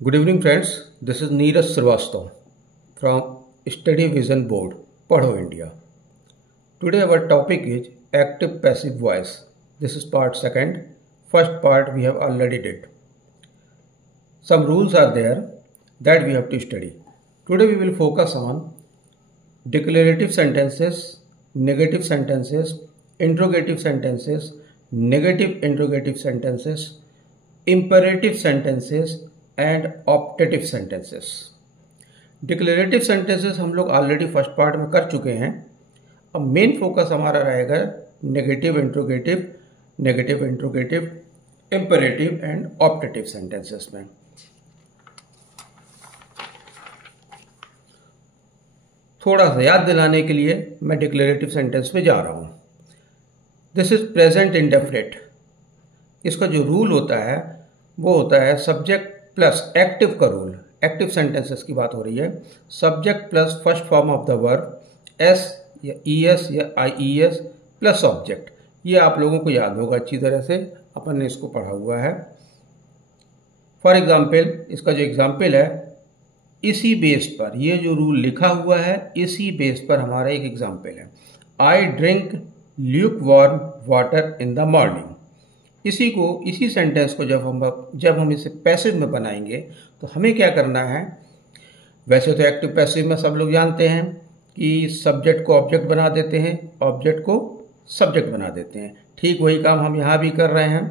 Good evening friends, this is Neeraj Srivastava from Study Vision Board, Padho India. Today our topic is active passive voice. This is part second. First part we have already did. Some rules are there that we have to study. Today we will focus on declarative sentences, negative sentences, interrogative sentences, negative interrogative sentences, imperative sentences and optative sentences. Declarative sentences हम लोग already first part में कर चुके हैं। अब main focus हमारा रहेगा negative interrogative, imperative and optative sentences में। थोड़ा सा याद दिलाने के लिए मैं डिक्लेरेटिव सेंटेंस में जा रहा हूँ। This is present indefinite. इसका जो रूल होता है वो होता है सब्जेक्ट प्लस एक्टिव का रूल। एक्टिव सेंटेंसेस की बात हो रही है। Subject plus first form of the verb S या ईएस या आईईएस प्लस ऑब्जेक्ट। ये आप लोगों को याद होगा अच्छी तरह से, अपन ने इसको पढ़ा हुआ है। फॉर एग्जाम्पल, इसका जो एग्जाम्पल है, इसी बेस पर ये जो रूल लिखा हुआ है, इसी बेस पर हमारा एक एग्जाम्पल है। I drink Luke warm water in the morning. इसी सेंटेंस को जब हम इसे पैसिव में बनाएंगे तो हमें क्या करना है। वैसे तो एक्टिव पैसिव में सब लोग जानते हैं कि सब्जेक्ट को ऑब्जेक्ट बना देते हैं, ऑब्जेक्ट को सब्जेक्ट बना देते हैं। ठीक वही काम हम यहाँ भी कर रहे हैं।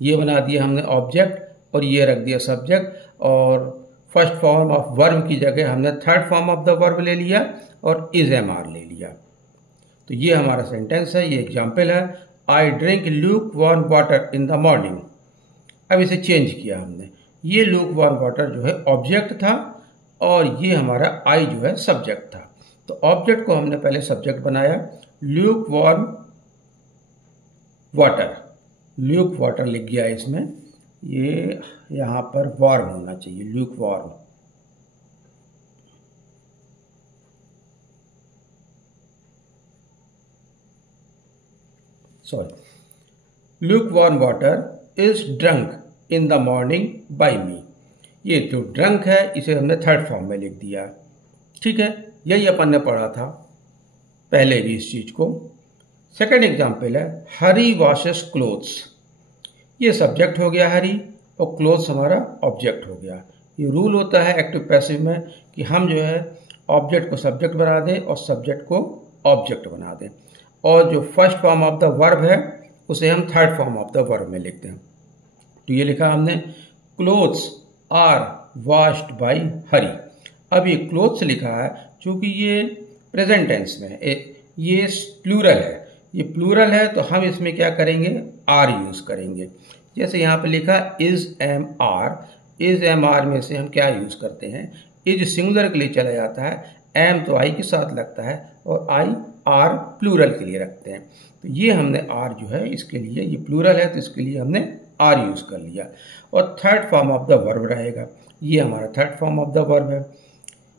ये बना दिया हमने ऑब्जेक्ट और ये रख दिया सब्जेक्ट, और फर्स्ट फॉर्म ऑफ वर्ब की जगह हमने third form of the verb ले लिया और इज एम-आर ले लिया। तो ये हमारा सेंटेंस है, ये एग्जाम्पल है। I drink Luke warm water in the morning. अब इसे चेंज किया हमने। ये ल्यूक वार्म वाटर जो है ऑब्जेक्ट था और ये हमारा आई जो है सब्जेक्ट था। तो ऑब्जेक्ट को हमने पहले सब्जेक्ट बनाया, lukewarm water. Luke water लिख गया इसमें, ये यहाँ पर वार्म होना चाहिए, lukewarm. Lukewarm water is drunk in the morning by me. ये जो ड्रंक है इसे हमने थर्ड फॉर्म में लिख दिया। ठीक है, यही अपन ने पढ़ा था पहले भी इस चीज को। सेकंड एग्जाम्पल है, हरी वॉशेस क्लोथ्स। ये सब्जेक्ट हो गया हरी और क्लोथ्स हमारा ऑब्जेक्ट हो गया। ये रूल होता है एक्टिव पैसिव में कि हम जो है ऑब्जेक्ट को सब्जेक्ट बना दें और सब्जेक्ट को ऑब्जेक्ट बना दें, और जो first form of the verb है उसे हम third form of the verb में लिखते हैं। तो ये लिखा हमने, क्लोथ्स आर वॉश्ड बाय हरी। अब ये क्लोथ्स लिखा है क्योंकि ये प्रेजेंट टेंस में है, ये प्लूरल है। ये प्लूरल है तो हम इसमें क्या करेंगे, आर यूज करेंगे। जैसे यहाँ पे लिखा is am are. Is am are में से हम क्या यूज करते हैं, इज सिंगुलर के लिए चला जाता है, एम तो आई के साथ लगता है और आई आर प्लूरल के लिए रखते हैं। तो ये हमने आर जो है इसके लिए, ये प्लूरल है तो इसके लिए हमने आर यूज कर लिया। और third form of the verb रहेगा, ये हमारा third form of the verb है।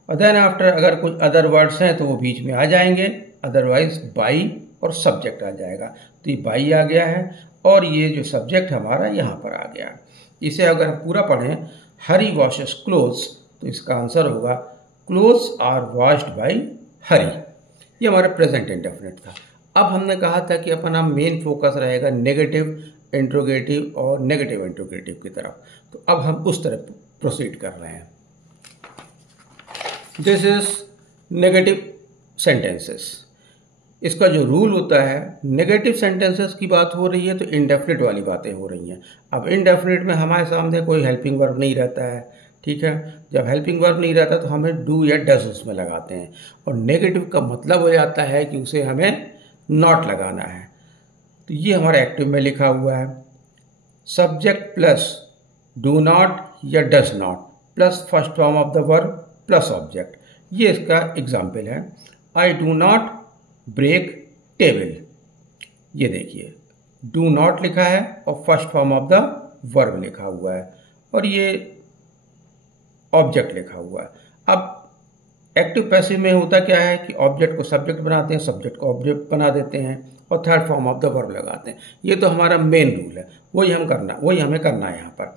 और देन आफ्टर अगर कुछ अदर वर्ड्स हैं तो वो बीच में आ जाएंगे, अदरवाइज बाई और सब्जेक्ट आ जाएगा। तो ये बाई आ गया है और ये जो सब्जेक्ट हमारा यहाँ पर आ गया। इसे अगर पूरा पढ़ें, हरी वॉशेस क्लोथ्स, तो इसका आंसर होगा क्लोथ्स आर वॉश्ड बाय हरी। ये हमारा प्रेजेंट इंडेफिनिट था। अब हमने कहा था कि अपना मेन फोकस रहेगा नेगेटिव इंट्रोगेटिव और नेगेटिव इंट्रोगेटिव की तरफ। तो अब हम उस तरफ प्रोसीड कर रहे हैं। This is negative sentences. इसका जो रूल होता है, नेगेटिव सेंटेंसेस की बात हो रही है तो इंडेफिनिट वाली बातें हो रही हैं। अब इंडेफिनिट में हमारे सामने कोई हेल्पिंग वर्ब नहीं रहता है। ठीक है, जब हेल्पिंग वर्ब नहीं रहता तो हमें डू या डज उसमें लगाते हैं, और नेगेटिव का मतलब हो जाता है कि उसे हमें नॉट लगाना है। तो ये हमारा एक्टिव में लिखा हुआ है, सब्जेक्ट प्लस डू नॉट या does not plus first form of the verb plus object. ये इसका एग्जाम्पल है, I do not break table. ये देखिए, डू नॉट लिखा है और first form of the verb लिखा हुआ है और ये ऑब्जेक्ट लिखा हुआ है। अब एक्टिव पैसिव में होता क्या है कि ऑब्जेक्ट को सब्जेक्ट बनाते हैं, सब्जेक्ट को ऑब्जेक्ट बना देते हैं और third form of the verb लगाते हैं। ये तो हमारा मेन रूल है, वही हमें करना है यहाँ पर।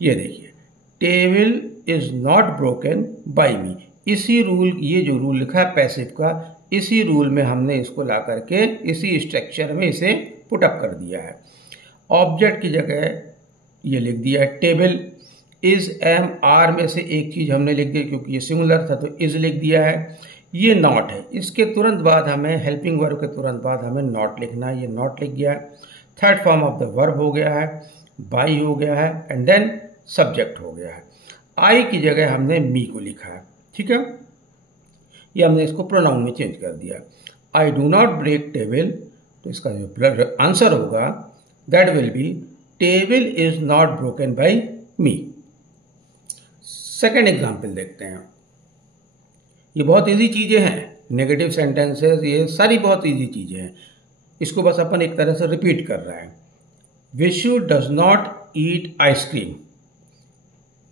ये देखिए, table is not broken by me. इसी रूल, ये जो रूल लिखा है पैसिव का, इसी रूल में हमने इसको ला करके इसी स्ट्रक्चर में इसे पुटअप कर दिया है। ऑब्जेक्ट की जगह ये लिख दिया है टेबल। इज एम आर में से एक चीज़ हमने लिख दी क्योंकि ये सिंगुलर था तो इज लिख दिया है। ये नॉट है, इसके तुरंत बाद हमें हेल्पिंग वर्ब के तुरंत बाद हमें नॉट लिखना है, ये नॉट लिख गया है। Third form of the verb हो गया है, बाई हो गया है एंड देन सब्जेक्ट हो गया है। आई की जगह हमने मी को लिखा है, ठीक है। ये हमने इसको प्रोनाउन में चेंज कर दिया। I do not break table, तो इसका जो आंसर होगा that will be table is not broken by me. Second example देखते हैं। ये बहुत इजी चीज़ें हैं, नेगेटिव सेंटेंसेस, ये सारी बहुत इजी चीज़ें हैं। इसको बस अपन एक तरह से रिपीट कर रहे हैं। Vishu does not eat ice cream.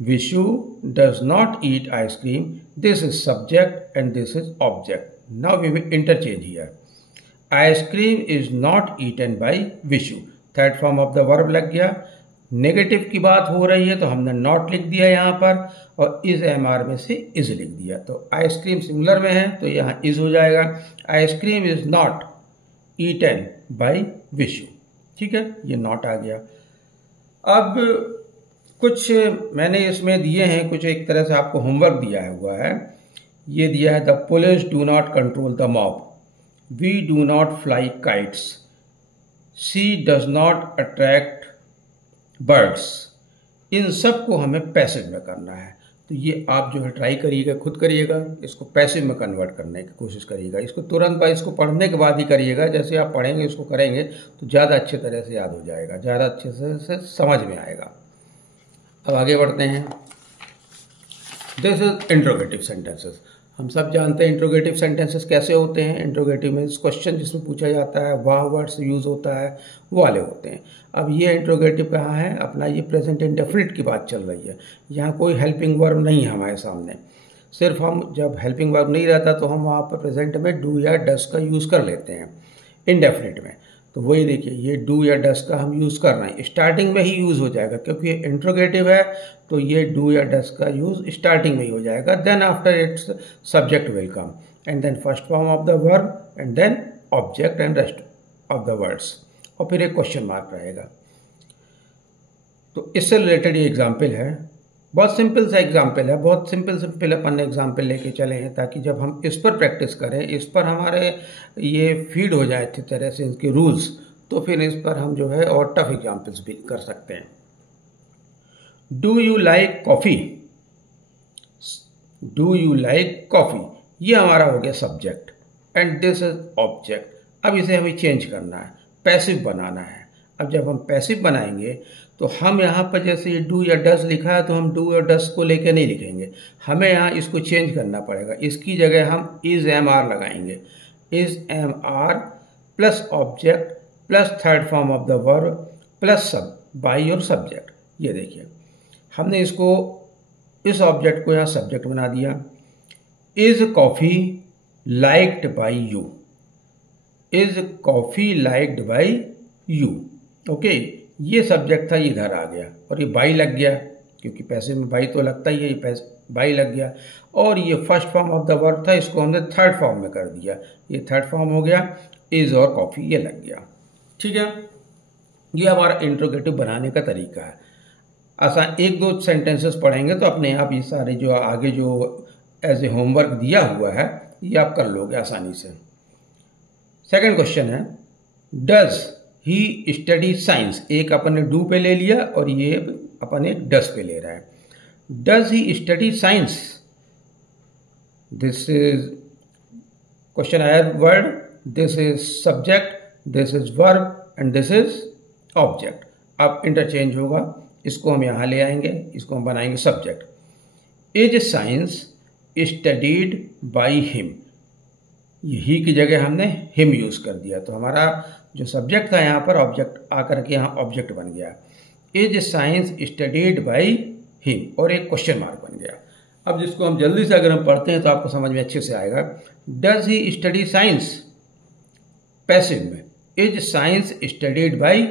Vishu does not eat ice cream. This is subject and this is object. Now we will interchange here. Ice cream is not eaten by Vishu. Third form of the verb लग गया। Negative की बात हो रही है तो हमने not लिख दिया यहाँ पर और इज एम आर में से इज लिख दिया। तो आइसक्रीम सिंगुलर में है तो यहाँ इज हो जाएगा। Ice cream is not eaten by Vishu, ठीक है, ये नॉट आ गया। अब कुछ मैंने इसमें दिए हैं, कुछ एक तरह से आपको होमवर्क दिया हुआ है। ये दिया है the police do not control the mob. We do not fly kites. She does not attract birds. इन सब को हमें पैसिव में करना है। तो ये आप जो है ट्राई करिएगा, खुद करिएगा, इसको पैसिव में कन्वर्ट करने की कोशिश करिएगा। इसको तुरंत बाद इसको पढ़ने के बाद ही करिएगा। जैसे आप पढ़ेंगे इसको करेंगे तो ज़्यादा अच्छे तरह से याद हो जाएगा, ज़्यादा अच्छे से समझ में आएगा। अब आगे बढ़ते हैं। This is interrogative sentences. हम सब जानते हैं इंट्रोगेटिव सेंटेंसेस कैसे होते हैं। इंट्रोगेटिव मीन्स क्वेश्चन जिसमें पूछा जाता है, वाह वर्ड्स यूज़ होता है, वो वाले होते हैं। अब ये इंट्रोगेटिव कहाँ है अपना, ये प्रेजेंट इंडेफिनिट की बात चल रही है। यहाँ कोई हेल्पिंग वर्ब नहीं है हमारे सामने। सिर्फ हम जब हेल्पिंग वर्ब नहीं रहता तो हम वहाँ पर प्रेजेंट में डू या डस का यूज़ कर लेते हैं इंडेफिनिट में। तो वही देखिए, ये डू या डस का हम यूज़ कर रहे हैं, स्टार्टिंग में ही यूज़ हो जाएगा क्योंकि ये इंट्रोगेटिव है। तो ये डू या डस का यूज़ स्टार्टिंग में ही हो जाएगा। Then after its subject will come and then first form of the verb and then object and rest of the words, और फिर एक क्वेश्चन मार्क रहेगा। तो इससे रिलेटेड ये एग्जाम्पल है, बहुत सिंपल सा एग्जाम्पल है, बहुत सिंपल अपन एग्जाम्पल लेके चले हैं ताकि जब हम इस पर प्रैक्टिस करें, इस पर हमारे ये फीड हो जाए अच्छी तरह से इनके रूल्स, तो फिर इस पर हम जो है और टफ एग्जाम्पल्स भी कर सकते हैं। Do you like coffee. Do you like coffee, ये हमारा हो गया subject and this is object. अब इसे हमें चेंज करना है, पैसिव बनाना है। अब जब हम पैसिव बनाएंगे तो हम यहाँ पर जैसे ये डू या डस लिखा है तो हम डू या डस को लेके नहीं लिखेंगे, हमें यहाँ इसको चेंज करना पड़ेगा। इसकी जगह हम इज एम आर लगाएंगे। Is am are plus object plus third form of the verb plus sub by और सब्जेक्ट। ये देखिए हमने इसको, इस ऑब्जेक्ट को यहाँ सब्जेक्ट बना दिया। Is coffee liked by you. Is coffee liked by you, okay. ये सब्जेक्ट था, ये इधर आ गया और ये बाई लग गया क्योंकि पैसे में बाई तो लगता ही है, ये बाई लग गया। और ये first form of the verb था, इसको हमने थर्ड फॉर्म में कर दिया, ये थर्ड फॉर्म हो गया। इज और कॉफ़ी ये लग गया, ठीक है। ये हमारा इंट्रोगेटिव बनाने का तरीका है। आसान एक दो सेंटेंसेस पढ़ेंगे तो अपने आप ये सारे जो आगे जो एज ए होमवर्क दिया हुआ है ये आप कर लोगे आसानी से। सेकंड क्वेश्चन है डज ही स्टडी साइंस। एक अपन ने डू पे ले लिया और ये अपन एक डस पे ले रहा है। Does he study science, this is question आया word, this is subject, this is verb and this is object. अब इंटरचेंज होगा, इसको हम यहाँ ले आएंगे, इसको हम बनाएंगे subject. Is science studied by him. He की जगह हमने हिम यूज कर दिया तो हमारा जो सब्जेक्ट था यहाँ पर ऑब्जेक्ट आकर के यहाँ ऑब्जेक्ट बन गया। Is science studied by him और एक क्वेश्चन मार्क बन गया। अब जिसको हम जल्दी से अगर हम पढ़ते हैं तो आपको समझ में अच्छे से आएगा। Does he study science, passive में, is science studied by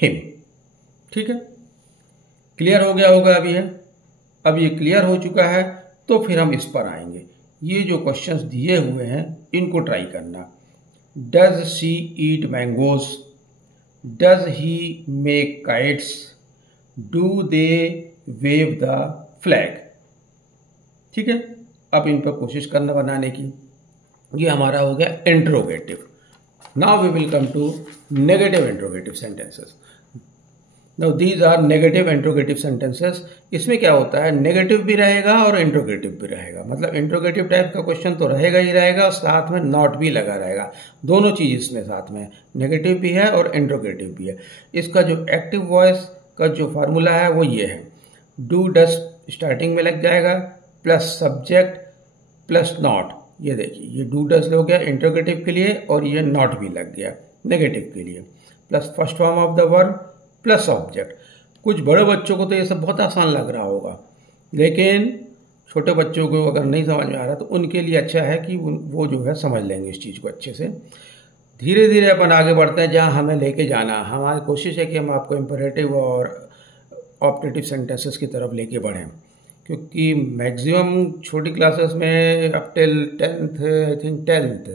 him, ठीक है। क्लियर हो गया होगा अभी है। अब ये क्लियर हो चुका है तो फिर हम इस पर आएंगे। ये जो क्वेश्चंस दिए हुए हैं इनको ट्राई करना। Does she eat mangoes, does he make kites, do they wave the flag. ठीक है, अब इन पर कोशिश करना बनाने की। ये हमारा हो गया interrogative. Now we will come to negative interrogative sentences. Now these are negative interrogative sentences. इसमें क्या होता है, नेगेटिव भी रहेगा और इंट्रोगेटिव भी रहेगा। मतलब इंट्रोगेटिव टाइप का क्वेश्चन तो रहेगा ही रहेगा और साथ में नॉट भी लगा रहेगा। दोनों चीज़ इसमें साथ में, नेगेटिव भी है और इंट्रोगेटिव भी है। इसका जो एक्टिव वॉइस का जो फार्मूला है वो ये है, डू डस स्टार्टिंग में लग जाएगा प्लस सब्जेक्ट प्लस नॉट। ये देखिए, ये डू डस हो गया इंट्रोगेटिव के लिए और ये नॉट भी लग गया नेगेटिव के लिए, plus first form of the verb plus object. कुछ बड़े बच्चों को तो ये सब बहुत आसान लग रहा होगा, लेकिन छोटे बच्चों को अगर नहीं समझ में आ रहा तो उनके लिए अच्छा है कि वो जो है समझ लेंगे इस चीज़ को अच्छे से। धीरे धीरे अपन आगे बढ़ते हैं जहाँ हमें लेके जाना। हमारी कोशिश है कि हम आपको इम्परेटिव और ऑप्टेटिव सेंटेंसेस की तरफ लेके बढ़ें, क्योंकि मैक्सिमम छोटी क्लासेस में up till 10th I think 10th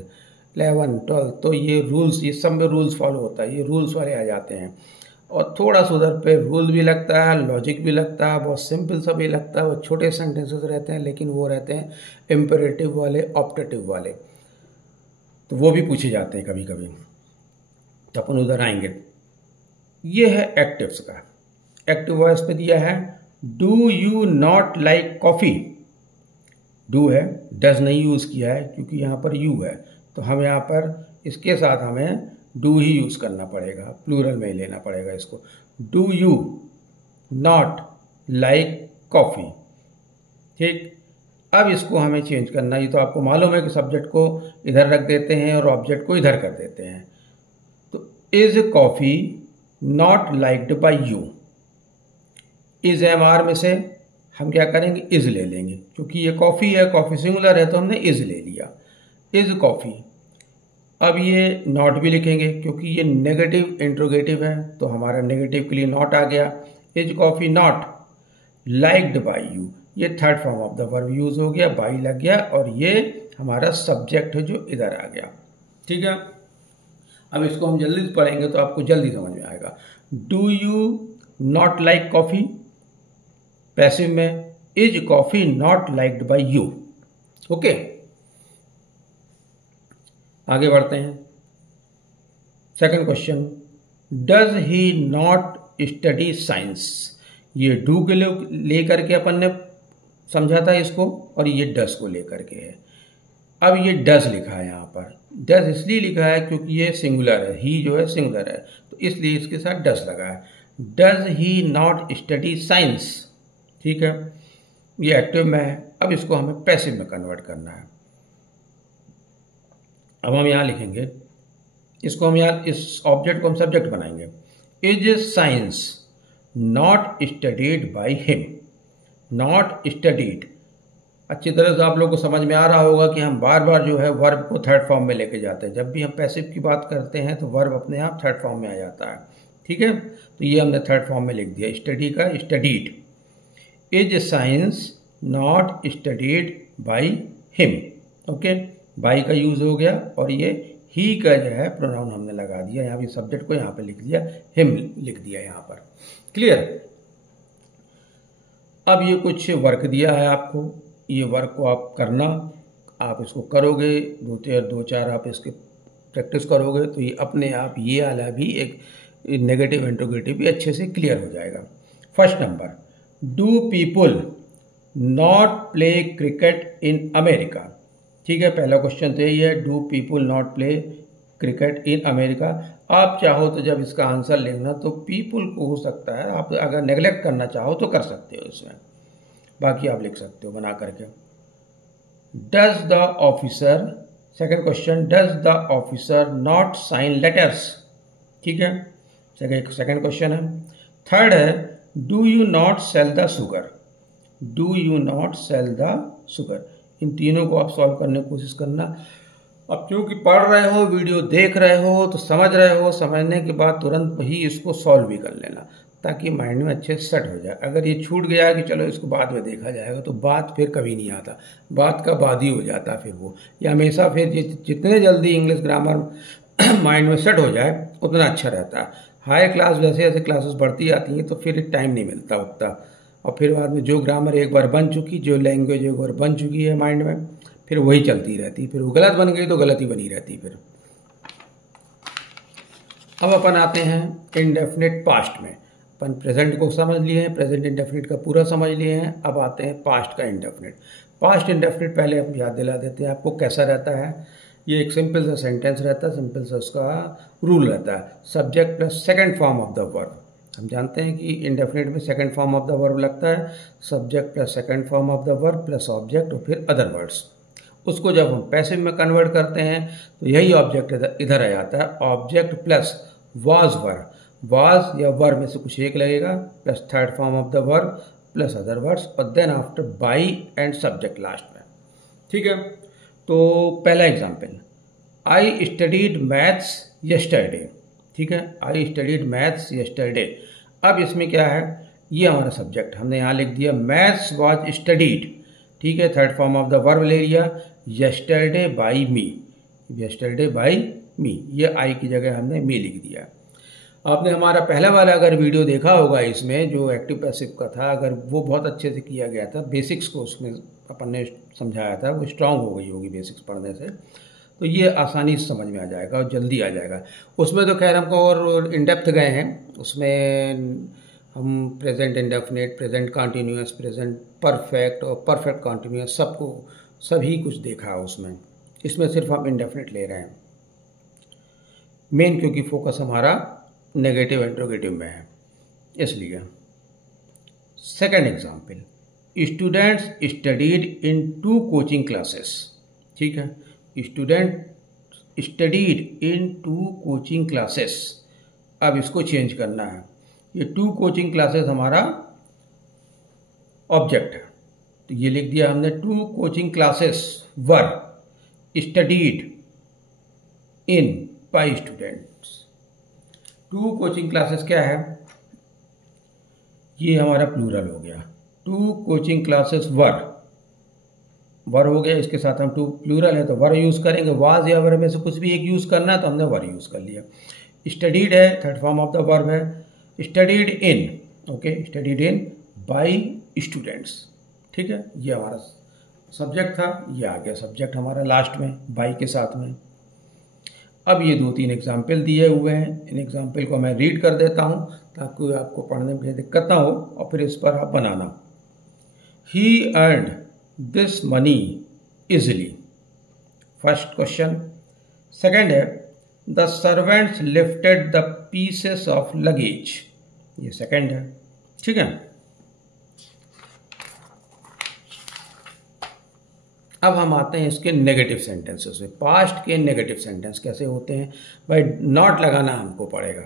11 12 तो ये रूल्स, ये सब में रूल्स फॉलो होता है, ये रूल्स वाले आ जाते हैं। और थोड़ा सा उधर पे रूल भी लगता है, लॉजिक भी लगता है, बहुत सिंपल सा भी लगता है। वो छोटे सेंटेंसेस रहते हैं लेकिन वो रहते हैं इम्परेटिव वाले, ऑप्टेटिव वाले, तो वो भी पूछे जाते हैं कभी कभी, तो अपन उधर आएंगे। ये है एक्टिव्स का। एक्टिव वॉइस पे दिया है do you not like coffee. Do है, डज नहीं यूज़ किया है क्योंकि यहाँ पर यू है, तो हम यहाँ पर इसके साथ हमें डू ही यूज़ करना पड़ेगा, प्लूरल में ही लेना पड़ेगा इसको। Do you not like coffee. ठीक, अब इसको हमें चेंज करना। ये तो आपको मालूम है कि सब्जेक्ट को इधर रख देते हैं और ऑब्जेक्ट को इधर कर देते हैं। तो is coffee not liked by you. Is MR. में से हम क्या करेंगे, इज़ ले लेंगे, क्योंकि ये कॉफ़ी है, कॉफ़ी सिंगुलर है तो हमने इज़ ले लिया, इज़ कॉफ़ी। अब ये नॉट भी लिखेंगे क्योंकि ये नेगेटिव इंट्रोगेटिव है, तो हमारा नेगेटिव के लिए नॉट आ गया। Is coffee not liked by you, ये third form of the verb use हो गया, बाई लग गया और ये हमारा सब्जेक्ट है जो इधर आ गया। ठीक है, अब इसको हम जल्दी से पढ़ेंगे तो आपको जल्दी समझ में आएगा। Do you not like coffee, passive में is coffee not liked by you. Okay, आगे बढ़ते हैं। Second question, does he not study science. ये डू के लेकर के अपन ने समझा था इसको, और ये डज को लेकर के है। अब ये डज लिखा है यहाँ पर। डज इसलिए लिखा है क्योंकि ये सिंगुलर है, ही जो है सिंगुलर है, तो इसलिए इसके साथ डज लगा है। Does he not study science. ठीक है, ये एक्टिव में है। अब इसको हमें पैसिव में कन्वर्ट करना है। अब हम यहाँ लिखेंगे, इसको हम यहाँ, इस ऑब्जेक्ट को हम सब्जेक्ट बनाएंगे। Is science not studied by him. Not studied, अच्छी तरह से आप लोगों को समझ में आ रहा होगा कि हम बार बार जो है वर्ब को थर्ड फॉर्म में लेके जाते हैं। जब भी हम पैसिव की बात करते हैं तो वर्ब अपने आप थर्ड फॉर्म में आ जाता है। ठीक है, तो ये हमने थर्ड फॉर्म में लिख दिया, स्टडी का studied. Is science not studied by him. Okay, by का यूज हो गया और ये ही का जो है प्रोनाउन हमने लगा दिया, यहाँ भी सब्जेक्ट को यहाँ पे लिख दिया, हिम लिख दिया यहाँ पर। क्लियर। अब ये कुछ वर्क दिया है आपको, ये वर्क को आप करना, आप इसको करोगे, दो चार आप इसके प्रैक्टिस करोगे तो ये अपने आप ये वाला भी एक नेगेटिव इंट्रोगेटिव भी अच्छे से क्लियर हो जाएगा। First number, do people not play cricket in America. ठीक है, पहला क्वेश्चन तो यही है, do people not play cricket in America. आप चाहो तो जब इसका आंसर लिखना तो पीपुल को हो सकता है, आप अगर नेग्लेक्ट करना चाहो तो कर सकते हो इसमें, बाकी आप लिख सकते हो बना करके। Does the officer, second question, does the officer not sign letters. ठीक है, सेकंड क्वेश्चन है। थर्ड है, do you not sell the sugar. Do you not sell the sugar. इन तीनों को आप सॉल्व करने की कोशिश करना। अब क्योंकि पढ़ रहे हो, वीडियो देख रहे हो तो समझ रहे हो, समझने के बाद तुरंत ही इसको सॉल्व भी कर लेना, ताकि माइंड में अच्छे से सेट हो जाए। अगर ये छूट गया कि चलो इसको बाद में देखा जाएगा, तो बात फिर कभी नहीं आता, बात का बाद ही हो जाता फिर वो। या हमेशा फिर जितने जल्दी इंग्लिश ग्रामर माइंड में सेट हो जाए उतना अच्छा रहता है। हायर क्लास जैसे जैसे क्लासेस बढ़ती जाती हैं तो फिर टाइम नहीं मिलता उतना, और फिर बाद में जो ग्रामर एक बार बन चुकी, जो लैंग्वेज एक बार बन चुकी है माइंड में, फिर वही चलती रहती, फिर वो गलत बन गई तो गलत ही बनी रहती फिर। अब अपन आते हैं इंडेफिनिट पास्ट में। अपन प्रेजेंट को समझ लिए हैं, प्रेजेंट इंडेफिनिट का पूरा समझ लिए हैं। अब आते हैं पास्ट का इंडेफिनिट। पास्ट इंडेफिनिट पहले हम याद दिला देते हैं आपको कैसा रहता है। ये एक सिंपल सा सेंटेंस रहता है, सिंपल सा उसका रूल रहता है, subject plus second form of the verb. हम जानते हैं कि इंडेफिनिट में second form of the verb लगता है, subject plus second form of the verb plus object और फिर अदर वर्ड्स। उसको जब हम पैसिव में कन्वर्ट करते हैं तो यही ऑब्जेक्ट इधर आ जाता है, object plus was verb, was या वर्ब में से कुछ एक लगेगा, plus third form of the verb plus other words, और then after by and subject last में। ठीक है, तो पहला example, I studied maths yesterday. ठीक है, आई स्टडीड मैथ्स यस्टरडे। अब इसमें क्या है, ये हमारा सब्जेक्ट हमने यहाँ लिख दिया, मैथ्स वाज स्टडीड। ठीक है, third form of the verb ले लिया, yesterday by me, yesterday by me, ये आई की जगह हमने मी लिख दिया। आपने हमारा पहला वाला अगर वीडियो देखा होगा इसमें जो एक्टिव पैसिव का था, अगर वो बहुत अच्छे से किया गया था, बेसिक्स को उसमें अपन ने समझाया था, वो स्ट्रांग हो गई होगी बेसिक्स पढ़ने से, तो ये आसानी से समझ में आ जाएगा और जल्दी आ जाएगा। उसमें तो खैर हमको और इन डेप्थ गए हैं, उसमें हम present indefinite, present continuous, present perfect और परफेक्ट कॉन्टीन्यूअस सबको सभी कुछ देखा है उसमें। इसमें सिर्फ हम इंडेफिनिट ले रहे हैं मेन, क्योंकि फोकस हमारा नेगेटिव इंट्रोगेटिव में है इसलिए। Second example, students studied in 2 coaching classes. ठीक है, student studied in 2 coaching classes. अब इसको चेंज करना है, ये 2 कोचिंग क्लासेस हमारा ऑब्जेक्ट है, तो ये लिख दिया हमने 2 coaching classes were studied in by students. 2 coaching classes क्या है, ये हमारा प्लूरल हो गया, 2 कोचिंग क्लासेस वर हो गया, इसके साथ हम 2 प्लूरल है तो वर यूज़ करेंगे, वाज या वर में से कुछ भी एक यूज़ करना है तो हमने वर यूज़ कर लिया। स्टडीड है, third form of the verb है, studied in, okay, studied in by students. ठीक है, ये हमारा सब्जेक्ट था, ये आ गया सब्जेक्ट हमारा लास्ट में बाय के साथ में। अब ये 2-3 एग्जाम्पल दिए हुए हैं, इन एग्जाम्पल को मैं रीड कर देता हूँ ताकि आपको पढ़ने में दिक्कत ना हो और फिर इस पर आप बनाना। He earned this money easily, first question. Second है, the servants lifted the pieces of luggage, ये सेकंड है। ठीक है, अब हम आते हैं इसके नेगेटिव सेंटेंसेस में। पास्ट के नेगेटिव सेंटेंस कैसे होते हैं भाई, नॉट लगाना हमको पड़ेगा।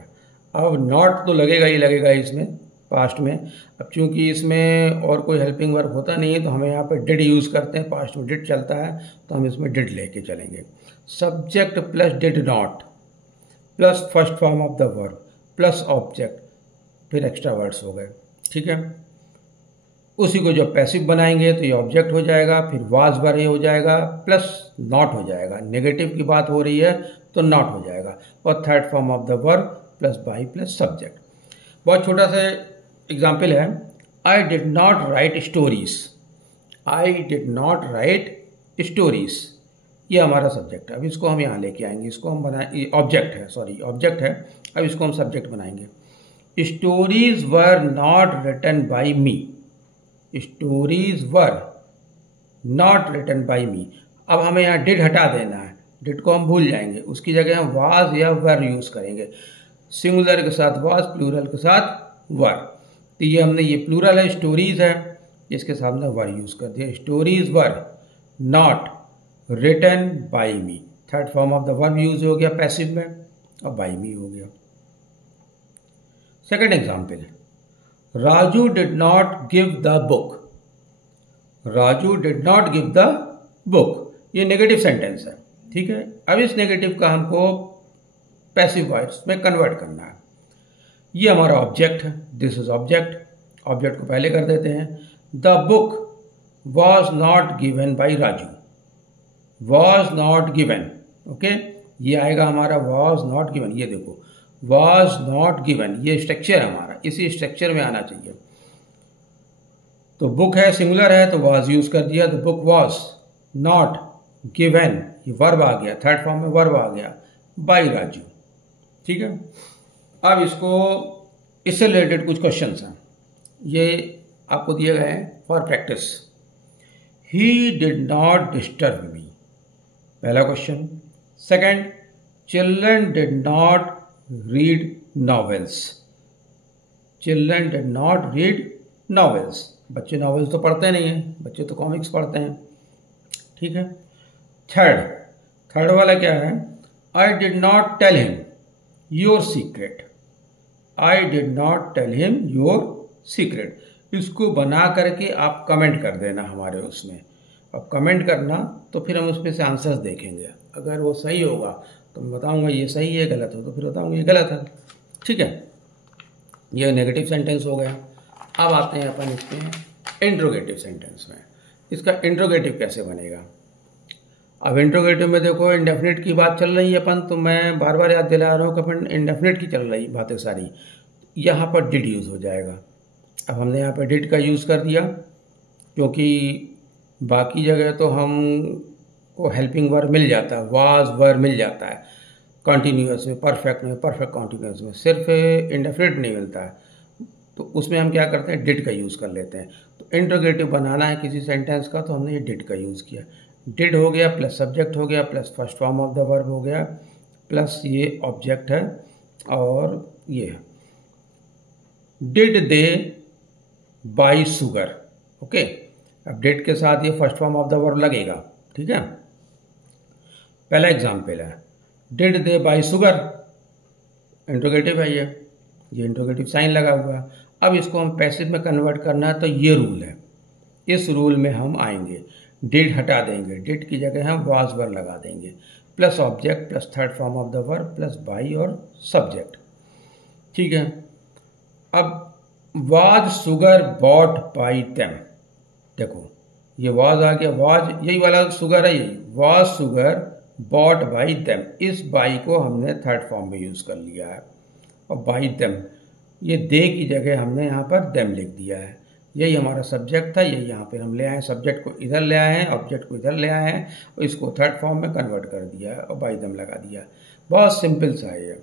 अब नॉट तो लगेगा ही लगेगा इसमें पास्ट में। अब चूंकि इसमें और कोई हेल्पिंग वर्ब होता नहीं है तो हमें यहाँ पर डिड यूज़ करते हैं, पास्ट में डिड चलता है तो हम इसमें डिड लेके चलेंगे। Subject plus did not plus first form of the verb plus object, फिर एक्स्ट्रा वर्ड्स हो गए। ठीक है, उसी को जब पैसिव बनाएंगे तो ये ऑब्जेक्ट हो जाएगा, फिर वाज वर हो जाएगा प्लस नॉट हो जाएगा, नेगेटिव की बात हो रही है तो नॉट हो जाएगा, और third form of the verb plus by plus subject. बहुत छोटा सा एग्जाम्पल है, I did not right stories, I did not right stories, ये हमारा सब्जेक्ट है। अब इसको हम यहाँ लेके आएंगे, इसको हम बनाए, ऑब्जेक्ट है, सॉरी ऑब्जेक्ट है, अब इसको हम सब्जेक्ट बनाएंगे। Stories were not written by me, stories were not written by me. अब हमें यहाँ डिड हटा देना है, डिड को हम भूल जाएंगे, उसकी जगह हम वाज या वर यूज़ करेंगे। सिंगुलर के साथ वाज, प्लूरल के साथ वर, तो ये हमने, ये प्लूरल है, स्टोरीज है, इसके सामने वर यूज़ कर दिया। Stories were not written by me, third form of the verb use हो गया पैसिव में और बाई मी हो गया। Second example, Raju did not give the book, Raju did not give the book, ये नेगेटिव सेंटेंस है। ठीक है, अब इस नेगेटिव का हमको पैसिव वॉइस में कन्वर्ट करना है। ये हमारा ऑब्जेक्ट है, दिस इज ऑब्जेक्ट। ऑब्जेक्ट को पहले कर देते हैं। The book was not given by Raju, was not given, okay, ये आएगा हमारा वॉज नॉट गिवन। ये देखो वॉज नॉट गिवन, ये स्ट्रक्चर है हमारा, इसी स्ट्रक्चर में आना चाहिए। तो बुक है, सिंगुलर है, तो वॉज यूज कर दिया। The book was not given, ये वर्ब आ गया, थर्ड फॉर्म में वर्ब आ गया, बाई राजू। ठीक है, अब इससे रिलेटेड कुछ क्वेश्चंस हैं, ये आपको दिए गए हैं for practice. He did not disturb me, पहला क्वेश्चन। Second, children did not read novels, children did not read novels, बच्चे नॉवेल्स तो पढ़ते नहीं हैं, बच्चे तो कॉमिक्स पढ़ते हैं। ठीक है। थर्ड वाला क्या है, I did not tell him your secret, I did not tell him your secret. इसको बना करके आप कमेंट कर देना हमारे उसमें। अब कमेंट करना तो फिर हम उसमें से आंसर्स देखेंगे, अगर वो सही होगा तो मैं बताऊंगा ये सही है, गलत हो तो फिर बताऊंगा ये गलत है। ठीक है, ये नेगेटिव सेंटेंस हो गया। अब आते हैं अपन इसमें इंट्रोगेटिव सेंटेंस में। इसका इंट्रोगेटिव कैसे बनेगा? अब इंट्रोगेटिव में देखो इंडेफिनिट की बात चल रही है अपन, तो मैं बार बार याद दिला रहा हूँ कि अपन इंडेफिनिट की चल रही बातें सारी, यहाँ पर डिड यूज़ हो जाएगा। अब हमने यहाँ पर डिड का यूज़ कर दिया, क्योंकि बाकी जगह तो हम को हेल्पिंग वर्ब मिल जाता है, वाज वर्ब मिल जाता है कॉन्टीन्यूअस में, परफेक्ट में, परफेक्ट कॉन्टीन्यूअस में, सिर्फ इंडेफिनिट नहीं मिलता है। तो उसमें हम क्या करते हैं, डिड का यूज़ कर लेते हैं। तो इंट्रोगेटिव बनाना है किसी सेंटेंस का, तो हमने ये डिड का यूज़ किया। डिड हो गया प्लस सब्जेक्ट हो गया plus first form of the verb हो गया प्लस ये ऑब्जेक्ट है और ये है। Did they by sugar, okay. अब डिड के साथ ये first form of the verb लगेगा। ठीक है, पहला एग्जाम्पल है, did they by sugar, interrogative है ये इंट्रोगेटिव साइन लगा हुआ है। अब इसको हम पैसिव में कन्वर्ट करना है, तो ये रूल है, इस रूल में हम आएंगे। डिड हटा देंगे, डिड की जगह हम वाज वर्ब लगा देंगे, plus object plus third form of the verb plus by और सब्जेक्ट। ठीक है, अब was sugar bot by them, देखो ये वाज आ गया, वाज यही वाला शुगर है, यही was sugar bot by them, इस बाई को हमने थर्ड फॉर्म में यूज़ कर लिया है। और बाई देम, ये दे की जगह हमने यहाँ पर देम लिख दिया है। यही हमारा सब्जेक्ट था, यही यहाँ पे हम ले आए, सब्जेक्ट को इधर ले आए हैं, ऑब्जेक्ट को इधर ले आए हैं और इसको थर्ड फॉर्म में कन्वर्ट कर दिया है और बाई देम लगा दिया। बहुत सिंपल सा है ये।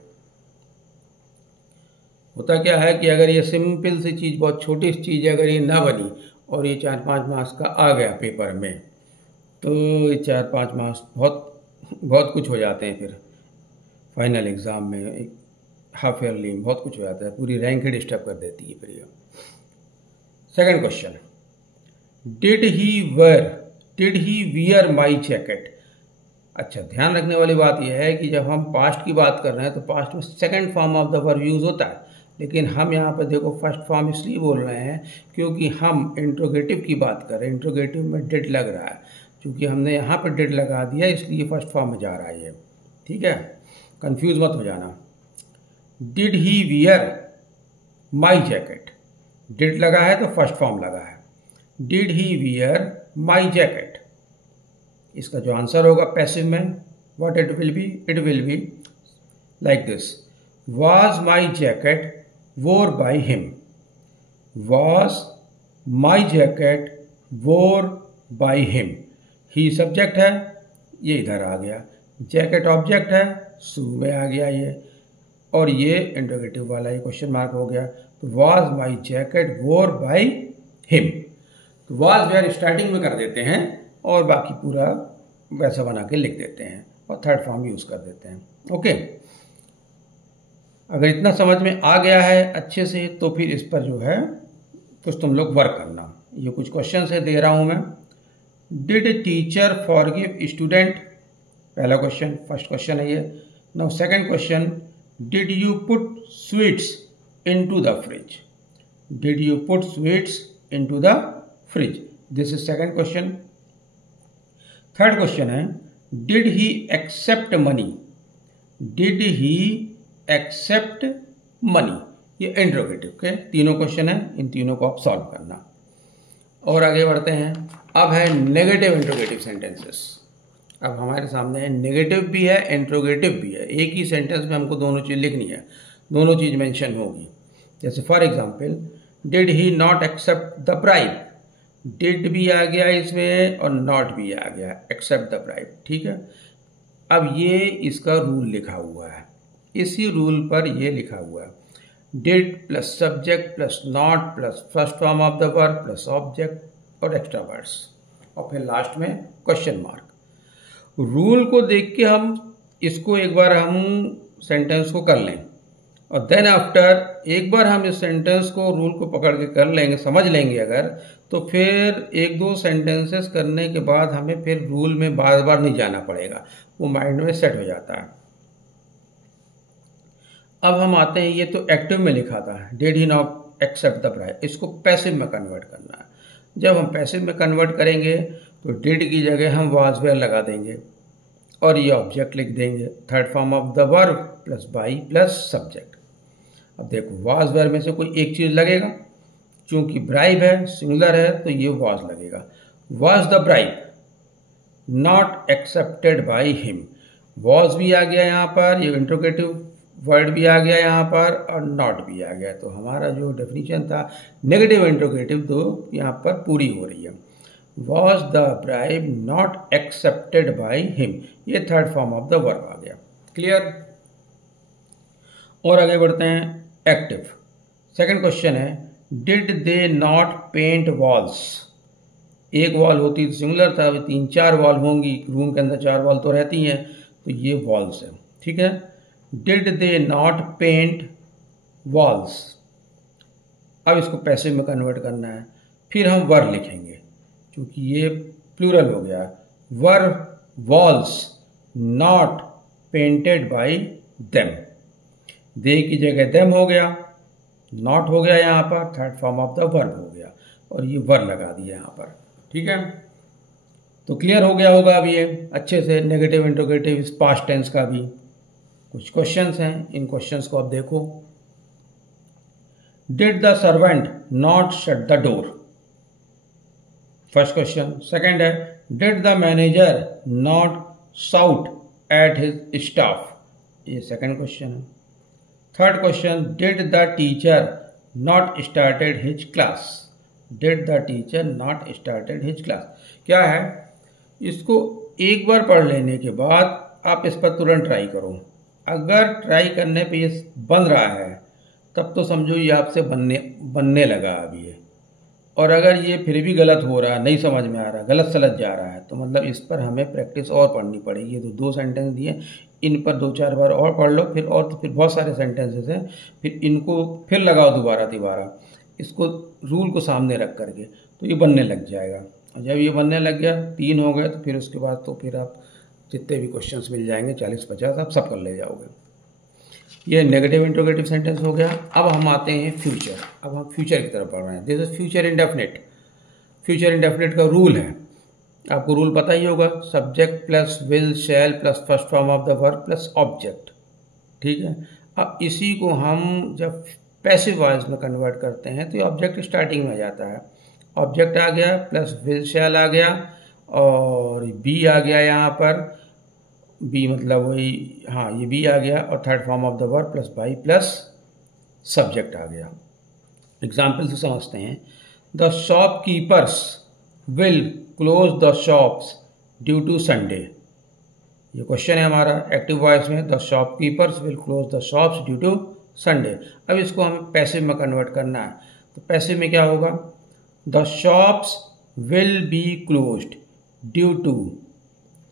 होता क्या है कि अगर ये सिंपल सी चीज़, बहुत छोटी सी चीज़ अगर ये ना बनी और ये 4-5 मार्क्स का आ गया पेपर में, तो ये 4-5 मार्क्स बहुत कुछ हो जाते हैं। फिर फाइनल एग्ज़ाम में, एक हाफ ईयरली में बहुत कुछ हो जाता है, पूरी रैंक ही डिस्टर्ब कर देती है फिर ये। Second question, did he wear my jacket. अच्छा, ध्यान रखने वाली बात यह है कि जब हम पास्ट की बात कर रहे हैं तो पास्ट में second form of the verb use होता है, लेकिन हम यहाँ पर देखो फर्स्ट फॉर्म इसलिए बोल रहे हैं क्योंकि हम इंट्रोगेटिव की बात कर रहे हैं। इंट्रोगेटिव में डिड लग रहा है, क्योंकि हमने यहाँ पर डिड लगा दिया इसलिए फर्स्ट फॉर्म में जा रहा है ये। ठीक है, कंफ्यूज मत हो जाना। Did he wear my jacket, did लगा है तो फर्स्ट फॉर्म लगा है, did he wear my jacket. इसका जो आंसर होगा पैसिव में, what it will be like this, was my jacket wore by him, was my jacket wore by him. He subject है, ये इधर आ गया, जैकेट ऑब्जेक्ट है, शुरू में आ गया ये, और ये इंट्रोगेटिव वाला ये क्वेश्चन मार्क हो गया। तो was my jacket wore by him. तो वाज वेयर स्टार्टिंग में कर देते हैं और बाकी पूरा वैसा बना के लिख देते हैं और थर्ड फॉर्म यूज़ कर देते हैं। ओके, अगर इतना समझ में आ गया है अच्छे से, तो फिर इस पर जो है कुछ तुम लोग वर्क करना। ये कुछ क्वेश्चन है दे रहा हूँ मैं। डिड टीचर फॉरगिव स्टूडेंट, पहला क्वेश्चन, फर्स्ट क्वेश्चन है ये। Now second question, did you put sweets into the fridge, did you put sweets into the fridge? This is second question. Third question है, did he accept money, did he accept money? ये interrogative के तीनों question है, इन तीनों को आप solve करना। और आगे बढ़ते हैं। अब है नेगेटिव इंट्रोगेटिव सेंटेंसेस। अब हमारे सामने नेगेटिव भी है, इंट्रोगेटिव भी है। एक ही सेंटेंस में हमको दोनों चीज़ लिखनी है, दोनों चीज़ मेंशन होगी। जैसे for example, did he not accept the bribe. Did भी आ गया इसमें और नॉट भी आ गया, एक्सेप्ट द ब्राइब। ठीक है, अब ये इसका रूल लिखा हुआ है, इसी रूल पर ये लिखा हुआ है, did plus subject plus not plus first form of the verb plus object और एक्स्ट्रा वर्ड्स और फिर लास्ट में क्वेश्चन मार्क। रूल को देख के हम इसको एक बार हम सेंटेंस को कर लें और देन आफ्टर एक बार हम इस सेंटेंस को रूल को पकड़ के कर लेंगे, समझ लेंगे अगर, तो फिर एक दो सेंटेंसेस करने के बाद हमें फिर रूल में बार बार नहीं जाना पड़ेगा, वो माइंड में सेट हो जाता है। अब हम आते हैं, ये तो एक्टिव में लिखा था, did he not accept the bribe, इसको पैसिव में कन्वर्ट करना है। जब हम पैसिव में कन्वर्ट करेंगे तो डिड की जगह हम वाज वेयर लगा देंगे और ये ऑब्जेक्ट लिख देंगे, third form of the verb plus by plus subject. अब देखो वाज वेयर में से कोई एक चीज़ लगेगा, क्योंकि ब्राइब है, सिंगुलर है, तो ये वाज लगेगा। Was the bribe not accepted by him, was भी आ गया यहाँ पर, ये इंट्रोगेटिव वर्ड भी आ गया यहाँ पर और नॉट भी आ गया, तो हमारा जो डेफिनेशन था नेगेटिव इंट्रोगेटिव तो यहाँ पर पूरी हो रही है। Was the bribe not accepted by him, ये third form of the verb आ गया। क्लियर। और आगे बढ़ते हैं, एक्टिव। सेकंड क्वेश्चन है, did they not paint walls. एक वॉल होती तो सिंगुलर था, 3-4 वॉल होंगी, रूम के अंदर 4 वॉल तो रहती हैं, तो ये वॉल्स है। ठीक है, did they not paint walls. अब इसको पैसिव में कन्वर्ट करना है, फिर हम वर लिखेंगे क्योंकि ये प्लूरल हो गया। Were walls not painted by them, they की जगह देम हो गया, नॉट हो गया यहाँ पर, third form of the verb हो गया और ये वर लगा दिया यहाँ पर। ठीक है, तो क्लियर हो गया होगा अब ये अच्छे से। नेगेटिव इंट्रोगेटिव इस पास्ट टेंस का भी कुछ क्वेश्चंस हैं, इन क्वेश्चंस को आप देखो। Did the servant not shut the door, first question. Second है, did the manager not shout at his staff, ये सेकंड क्वेश्चन है। Third question, did the teacher not started his class, did the teacher not started his class. क्या है, इसको एक बार पढ़ लेने के बाद आप इस पर तुरंत ट्राई करो। अगर ट्राई करने पे ये बन रहा है तब तो समझो ये आपसे बनने लगा अभी ये, और अगर ये फिर भी गलत हो रहा है, नहीं समझ में आ रहा, गलत सलत जा रहा है, तो मतलब इस पर हमें प्रैक्टिस और पढ़नी पड़ेगी। ये तो 2 सेंटेंस दिए, इन पर 2-4 बार और पढ़ लो, फिर और तो फिर बहुत सारे सेंटेंसेस हैं, फिर इनको फिर लगाओ दोबारा, इसको रूल को सामने रख करके, तो ये बनने लग जाएगा। और जब ये बनने लग गया, 3 हो गए, तो फिर उसके बाद तो फिर आप जितने भी क्वेश्चंस मिल जाएंगे 40-50 आप सब कर ले जाओगे। ये नेगेटिव इंट्रोगेटिव सेंटेंस हो गया। अब हम आते हैं फ्यूचर। अब हम फ्यूचर की तरफ बढ़ रहे हैं। This is future indefinite. Future indefinite का रूल है, आपको रूल पता ही होगा, subject plus will shell plus first form of the verb plus object. ठीक है, अब इसी को हम जब पैसिव वॉइस में कन्वर्ट करते हैं तो ये ऑब्जेक्ट स्टार्टिंग में आ जाता है। ऑब्जेक्ट आ गया प्लस विल शैल आ गया और बी आ गया यहाँ पर, बी मतलब वही, हाँ ये बी आ गया, और third form of the verb plus by plus subject आ गया। एग्जाम्पल से समझते हैं, the shopkeepers will close the shops due to Sunday. ये क्वेश्चन है हमारा एक्टिव वॉइस में, the shopkeepers will close the shops due to Sunday. अब इसको हमें पैसिव में कन्वर्ट करना है, तो पैसिव में क्या होगा, the shops will be closed due to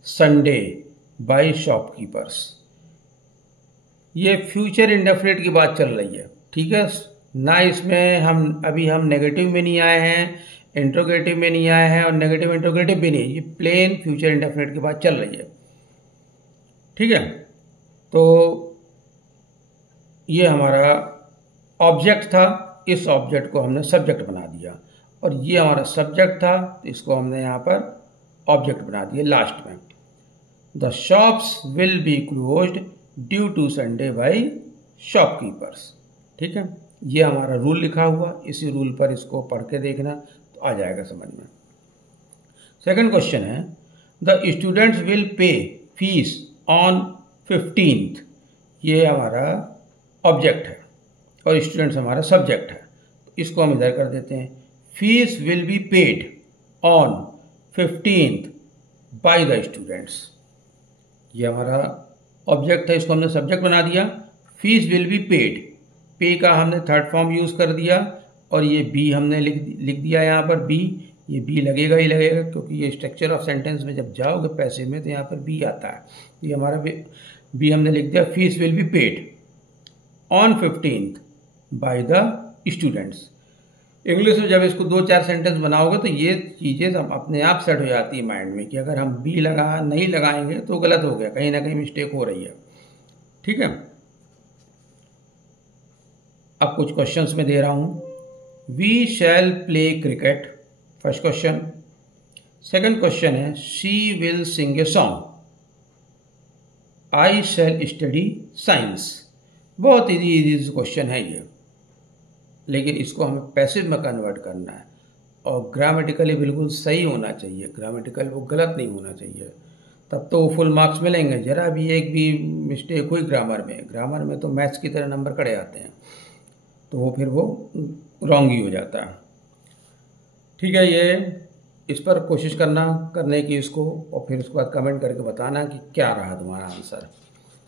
Sunday by shopkeepers. ये फ्यूचर इंडेफिनिट की बात चल रही है। ठीक है ना, इसमें हम नेगेटिव में नहीं आए हैं, इंट्रोगेटिव में नहीं आए हैं और नेगेटिव इंट्रोगेटिव भी नहीं, ये प्लेन फ्यूचर इंडेफिनिट की बात चल रही है। ठीक है, तो ये हमारा ऑब्जेक्ट था, इस ऑब्जेक्ट को हमने सब्जेक्ट बना दिया, और ये हमारा सब्जेक्ट था, तो इसको हमने यहाँ पर ऑब्जेक्ट बना दिया लास्ट में। The shops will be closed due to Sunday by shopkeepers. ठीक है, ये हमारा रूल लिखा हुआ, इसी रूल पर इसको पढ़ के देखना तो आ जाएगा समझ में। सेकंड क्वेश्चन है the students will pay fees on 15th। ये हमारा ऑब्जेक्ट है और स्टूडेंट्स हमारा सब्जेक्ट है, इसको हम इधर कर देते हैं। Fees will be paid on 15th by the students. ये हमारा ऑब्जेक्ट है, इसको हमने सब्जेक्ट बना दिया। फीस विल बी पेड, पे का हमने थर्ड फॉर्म यूज़ कर दिया और ये बी हमने लिख दिया यहाँ पर बी। ये बी लगेगा ही लगेगा क्योंकि ये स्ट्रक्चर ऑफ सेंटेंस में जब जाओगे पैसे में तो यहाँ पर बी आता है। ये हमारा बी हमने लिख दिया। Fees will be paid on 15th by the students. English में जब इसको 2-4 सेंटेंस बनाओगे तो ये चीज़ें अपने आप सेट हो जाती है माइंड में कि अगर हम बी नहीं लगाएंगे तो गलत हो गया, कहीं ना कहीं मिस्टेक हो रही है। ठीक है, अब कुछ क्वेश्चंस में दे रहा हूँ। We shall play cricket, first question. Second question है she will sing a song. I shall study science. बहुत इजी क्वेश्चन है ये, लेकिन इसको हमें पैसिव में कन्वर्ट करना है और ग्रामेटिकली बिल्कुल सही होना चाहिए। ग्रामेटिकल वो गलत नहीं होना चाहिए, तब तो वो फुल मार्क्स मिलेंगे। जरा भी एक भी मिस्टेक हुई ग्रामर में तो मैथ्स की तरह नंबर कड़े आते हैं, तो वो फिर वो रॉन्ग ही हो जाता है। ठीक है, ये इस पर कोशिश करने की इसको, और फिर उसके बाद कमेंट करके बताना कि क्या रहा तुम्हारा आंसर।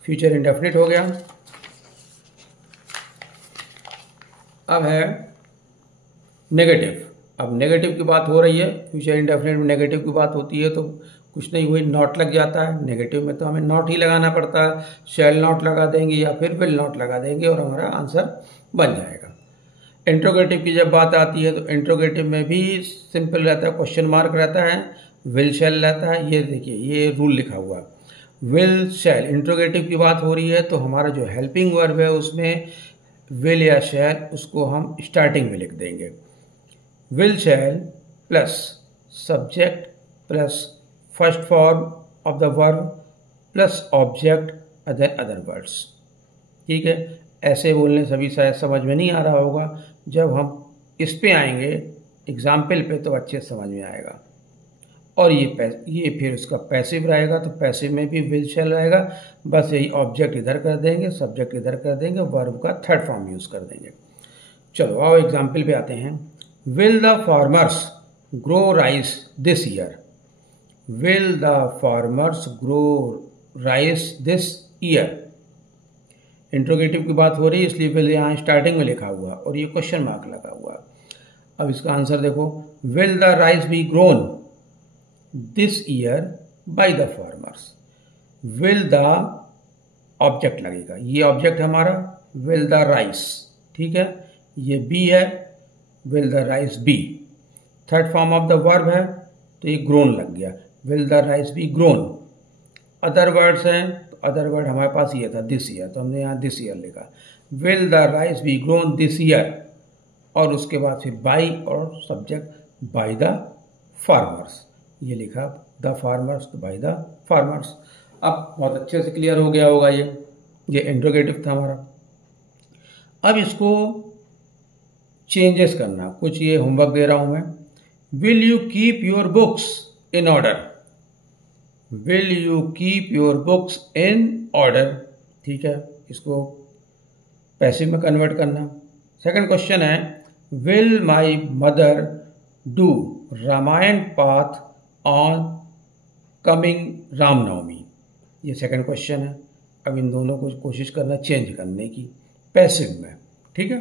फ्यूचर इंडेफिनिट हो गया। अब है नेगेटिव। अब नेगेटिव की बात हो रही है, फ्यूचर इंडेफिनिट में नेगेटिव की बात होती है तो कुछ नहीं हुई, नॉट लग जाता है। नेगेटिव में तो हमें नॉट ही लगाना पड़ता है, शैल नॉट लगा देंगे या फिर विल नॉट लगा देंगे और हमारा आंसर बन जाएगा। इंट्रोगेटिव की जब बात आती है तो इंट्रोगेटिव में भी सिंपल रहता है, क्वेश्चन मार्क रहता है, विल शैल रहता है। ये देखिए ये रूल लिखा हुआ है, विल शैल। इंट्रोगेटिव की बात हो रही है तो हमारा जो हेल्पिंग वर्ब है उसमें विल या शैल, उसको हम स्टार्टिंग में लिख देंगे। Will shell plus subject plus first form of the verb plus object other words. ठीक है, ऐसे बोलने सभी शायद समझ में नहीं आ रहा होगा, जब हम इस पे आएंगे एग्जाम्पल पे तो अच्छे समझ में आएगा। और ये फिर उसका पैसिव रहेगा तो पैसिव में भी विल शैल रहेगा, बस यही ऑब्जेक्ट इधर कर देंगे, सब्जेक्ट इधर कर देंगे, वर्ब का थर्ड फॉर्म यूज़ कर देंगे। चलो आओ एग्जाम्पल पे आते हैं। Will the farmers grow rice this year. Will the farmers grow rice this year. Interrogative की बात हो रही है इसलिए विल यहाँ स्टार्टिंग में लिखा हुआ और ये क्वेश्चन मार्क लगा हुआ। अब इसका आंसर देखो, will the rice be grown this year by the farmers. Will the object लगेगा, ये ऑब्जेक्ट हमारा विल द राइस। ठीक है, ये बी है, will the rice be. Third form of the verb है तो ये ग्रोन लग गया, will the rice be grown. Other words हैं, अदर वर्ड हमारे पास ये था दिस ईयर, तो हमने यहाँ दिस ईयर लिखा। Will the rice be grown this year, और उसके बाद फिर बाई और सब्जेक्ट बाय द फार्मर्स, ये लिखा द फार्मर्स तो बाय द फार्मर्स। अब बहुत अच्छे से क्लियर हो गया होगा ये इंट्रोगेटिव था हमारा। अब इसको चेंजेस करना, कुछ ये होमवर्क दे रहा हूँ मैं। Will you keep your books in order. Will you keep your books in order. ठीक है, इसको पैसिव में कन्वर्ट करना। सेकंड क्वेश्चन है, will my mother do Ramayan पाठ ऑन कमिंग रामनवमी। ये सेकंड क्वेश्चन है। अब इन दोनों को कोशिश करना चेंज करने की पैसिव में। ठीक है,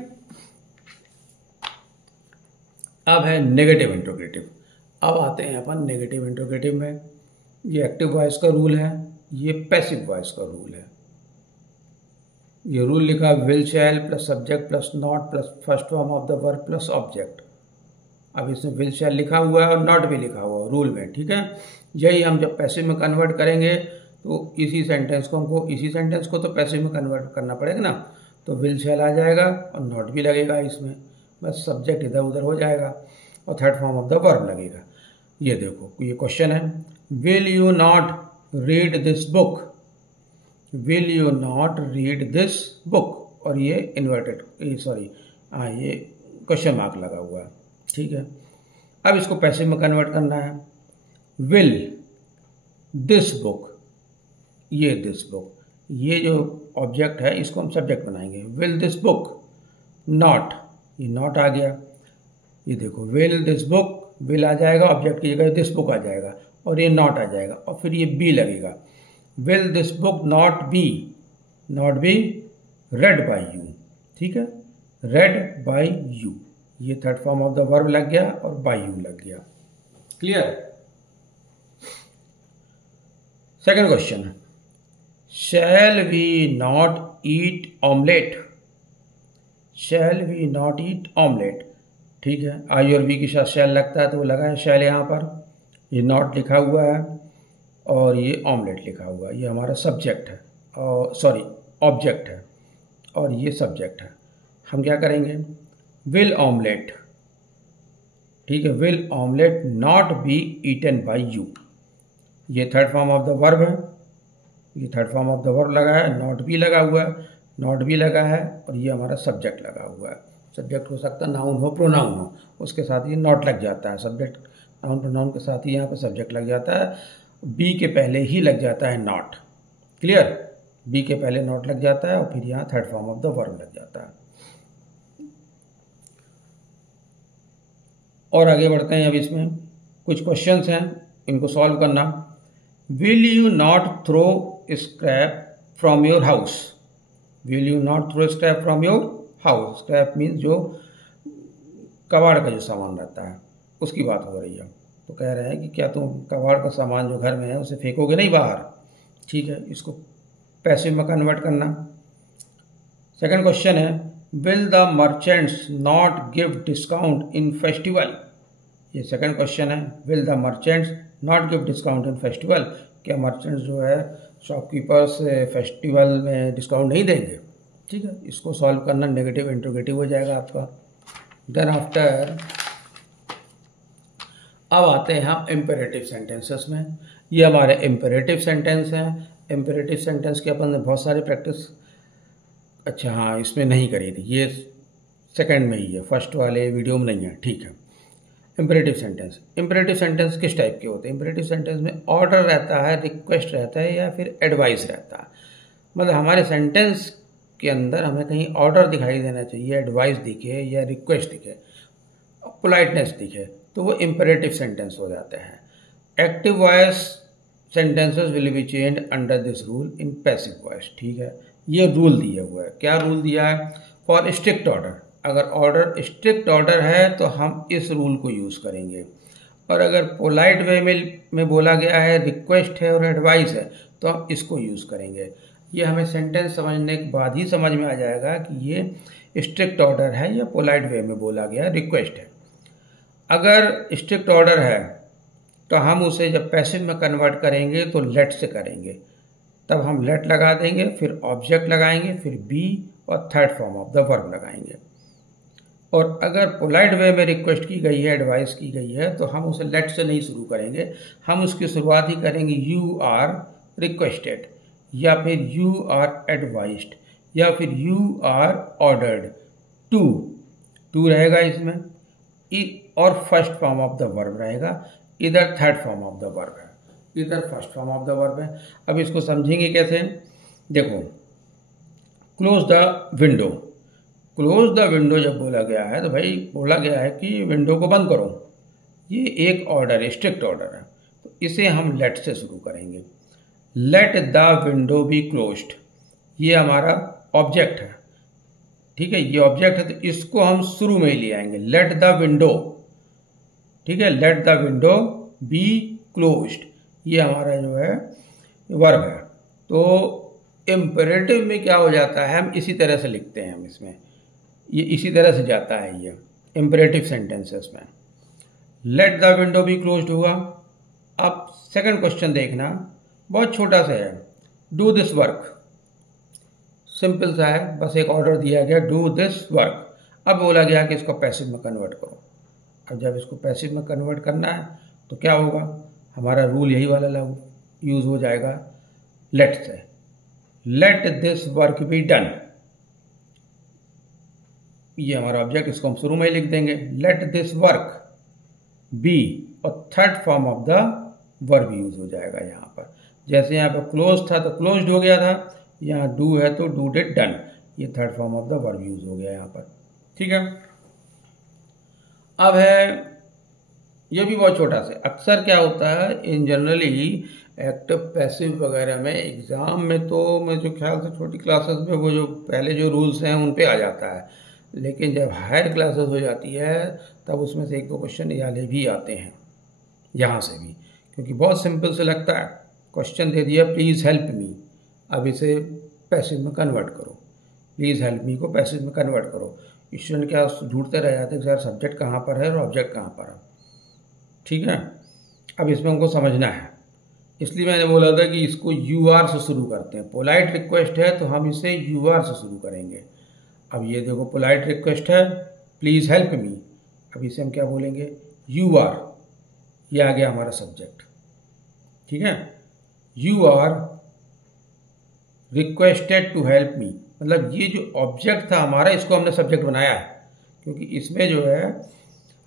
अब है नेगेटिव इंट्रोगेटिव। अब आते हैं अपन नेगेटिव इंट्रोगेटिव में। ये एक्टिव वॉइस का रूल है, ये पैसिव वॉइस का रूल है। ये रूल लिखा will shell plus subject plus not plus first form of the verb plus object. अब इसमें विल शैल लिखा हुआ है और नॉट भी लिखा हुआ है रूल में। ठीक है, यही हम जब पैसिव में कन्वर्ट करेंगे तो इसी सेंटेंस को तो पैसिव में कन्वर्ट करना पड़ेगा ना, तो विल शैल आ जाएगा और नॉट भी लगेगा इसमें, बस सब्जेक्ट इधर उधर हो जाएगा और third form of the verb लगेगा। ये देखो, ये क्वेश्चन है, will you not read this book. Will you not read this book, और ये हाँ ये क्वेश्चन मार्क लगा हुआ है, ठीक है। अब इसको पैसिव में कन्वर्ट करना है। विल दिस बुक, ये दिस बुक, ये जो ऑब्जेक्ट है इसको हम सब्जेक्ट बनाएंगे। विल दिस बुक नॉट, ये नॉट आ गया, ये देखो विल दिस बुक, विल आ जाएगा ऑब्जेक्ट की जगह, दिस बुक आ जाएगा और ये नॉट आ जाएगा और फिर ये बी लगेगा। Will this book not be read by you, ठीक है, रेड बाय यू, ये third form of the verb लग गया और बाय यू लग गया। Clear. Second question, shall we not eat omelette, shall we not eat omelette, ठीक है। आई और वी के साथ शैल लगता है तो वो लगा है शैल यहाँ पर, ये नॉट लिखा हुआ है और ये ऑमलेट लिखा हुआ है, ये हमारा सब्जेक्ट है और सॉरी ऑब्जेक्ट है और ये सब्जेक्ट है। हम क्या करेंगे, विल ऑमलेट, ठीक है, will omelette not be eaten by you, ये third form of the verb है, ये third form of the verb लगा है, नॉट बी लगा हुआ है, नॉट बी लगा है और ये हमारा सब्जेक्ट लगा हुआ है। सब्जेक्ट हो सकता है नाउन हो, प्रोनाउन हो, उसके साथ ये नॉट लग जाता है, सब्जेक्ट नाउन प्रोनाउन के साथ ही यहाँ पर सब्जेक्ट लग जाता है, बी के पहले ही लग जाता है नॉट। क्लियर, बी के पहले नॉट लग जाता है और फिर यहाँ third form of the verb लग जाता है। और आगे बढ़ते हैं। अब इसमें कुछ क्वेश्चंस हैं, इनको सॉल्व करना। Will you not throw scrap from your house, will you not throw scrap from your house, scrap means जो कबाड़ का जो सामान रहता है उसकी बात हो रही है। तो कह रहे हैं कि क्या तुम कबाड़ का सामान जो घर में है उसे फेंकोगे नहीं बाहर, ठीक है, इसको पैसिव में कन्वर्ट करना। सेकंड क्वेश्चन है, will the merchants not give discount in festival, ये सेकंड क्वेश्चन है। Will the merchants not give discount in festival, क्या मर्चेंट्स जो है शॉपकीपर्स फेस्टिवल में डिस्काउंट नहीं देंगे, ठीक है। इसको सॉल्व करना नेगेटिव इंट्रोगेटिव हो जाएगा आपका। देन आफ्टर अब आते हैं हम इम्पेरेटिव सेंटेंसेस में। ये हमारे इम्पेरेटिव सेंटेंस हैं। इम्पेरेटिव सेंटेंस के अपन ने बहुत सारी प्रैक्टिस, अच्छा हाँ इसमें नहीं करी थी, ये सेकंड में ही है, फर्स्ट वाले वीडियो में नहीं है, ठीक है। इम्पेरेटिव सेंटेंस, इम्पेरेटिव सेंटेंस किस टाइप के होते हैं? इम्पेरेटिव सेंटेंस में ऑर्डर रहता है, रिक्वेस्ट रहता है या फिर एडवाइस रहता है। मतलब हमारे सेंटेंस के अंदर हमें कहीं ऑर्डर दिखाई देना चाहिए, एडवाइस दिखे या रिक्वेस्ट दिखे, पोलाइटनेस दिखे, तो वो इम्पेरेटिव सेंटेंस हो जाते हैं। Active voice sentences will be changed under this rule in passive voice, ठीक है। ये रूल दिया हुआ है, क्या रूल दिया है? फॉर स्ट्रिक्ट ऑर्डर, अगर ऑर्डर स्ट्रिक्ट ऑर्डर है तो हम इस रूल को यूज़ करेंगे, और अगर पोलाइट वे में बोला गया है, रिक्वेस्ट है और एडवाइस है, तो हम इसको यूज़ करेंगे। ये हमें सेंटेंस समझने के बाद ही समझ में आ जाएगा कि ये स्ट्रिक्ट ऑर्डर है या पोलाइट वे में बोला गया रिक्वेस्ट है। अगर स्ट्रिक्ट ऑर्डर है तो हम उसे जब पैसिव में कन्वर्ट करेंगे तो लेट से करेंगे, तब हम लेट लगा देंगे, फिर ऑब्जेक्ट लगाएंगे, फिर बी और third form of the verb लगाएंगे। और अगर पोलाइट वे में रिक्वेस्ट की गई है, एडवाइस की गई है, तो हम उसे लेट से नहीं शुरू करेंगे, हम उसकी शुरुआत ही करेंगे यू आर रिक्वेस्टेड, या फिर यू आर एडवाइस्ड, या फिर यू आर ऑर्डर्ड। टू रहेगा इसमें, और first form of the verb रहेगा, इधर third form of the verb है, इधर first form of the verb है। अब इसको समझेंगे कैसे? देखो, close the window, close the window जब बोला गया है तो भाई बोला गया है कि विंडो को बंद करो, ये एक ऑर्डर है, स्ट्रिक्ट ऑर्डर है, तो इसे हम लेट से शुरू करेंगे। Let the window be closed, ये हमारा ऑब्जेक्ट है, ठीक है, ये ऑब्जेक्ट है, तो इसको हम शुरू में ही ले आएंगे, लेट द विंडो, ठीक है, let the window be closed, ये हमारा जो है वर्ब है। तो इम्पेरेटिव में क्या हो जाता है, हम इसी तरह से लिखते हैं, हम इसमें ये इसी तरह से जाता है ये इम्पेरेटिव सेंटेंसेस में, let the window be closed हुआ। अब सेकंड क्वेश्चन देखना, बहुत छोटा सा है, डू दिस वर्क, सिंपल सा है, बस एक ऑर्डर दिया गया डू दिस वर्क। अब बोला गया कि इसको पैसिव में कन्वर्ट करो। अब जब इसको पैसिव में कन्वर्ट करना है तो क्या होगा, हमारा रूल यही वाला लागू यूज हो जाएगा, लेट से, let this work be done, ये हमारा ऑब्जेक्ट, इसको हम शुरू में ही लिख देंगे, लेट दिस वर्क बी, और third form of the verb use हो जाएगा यहाँ पर। जैसे यहाँ पर क्लोज था तो क्लोज्ड हो गया था, यहाँ डू है तो डू डिड डन, ये third form of the verb use हो गया यहाँ पर। ठीक है, अब है ये भी बहुत छोटा सा। अक्सर क्या होता है इन जनरली एक्टिव पैसिव वगैरह में एग्ज़ाम में, तो मैं जो ख्याल से छोटी क्लासेस में वो जो पहले जो रूल्स हैं उन पे आ जाता है, लेकिन जब हायर क्लासेस हो जाती है तब उसमें से एक दो क्वेश्चन याले भी आते हैं यहाँ से भी, क्योंकि बहुत सिंपल से लगता है। क्वेश्चन दे दिया प्लीज़ हेल्प मी, अब इसे पैसिव में कन्वर्ट करो, प्लीज़ हेल्प मी को पैसिव में कन्वर्ट करो। स्टूडेंट क्या ढूंढते रह जाते हैं कि सर सब्जेक्ट कहाँ पर है और ऑब्जेक्ट कहाँ पर है। ठीक है, अब इसमें हमको समझना है, इसलिए मैंने बोला था कि इसको यू आर से शुरू करते हैं। पोलाइट रिक्वेस्ट है तो हम इसे यू आर से शुरू करेंगे। अब ये देखो पोलाइट रिक्वेस्ट है प्लीज़ हेल्प मी, अब इसे हम क्या बोलेंगे यू आर, ये आ गया हमारा सब्जेक्ट। ठीक है, you are requested to help me, मतलब ये जो ऑब्जेक्ट था हमारा इसको हमने सब्जेक्ट बनाया है, क्योंकि इसमें जो है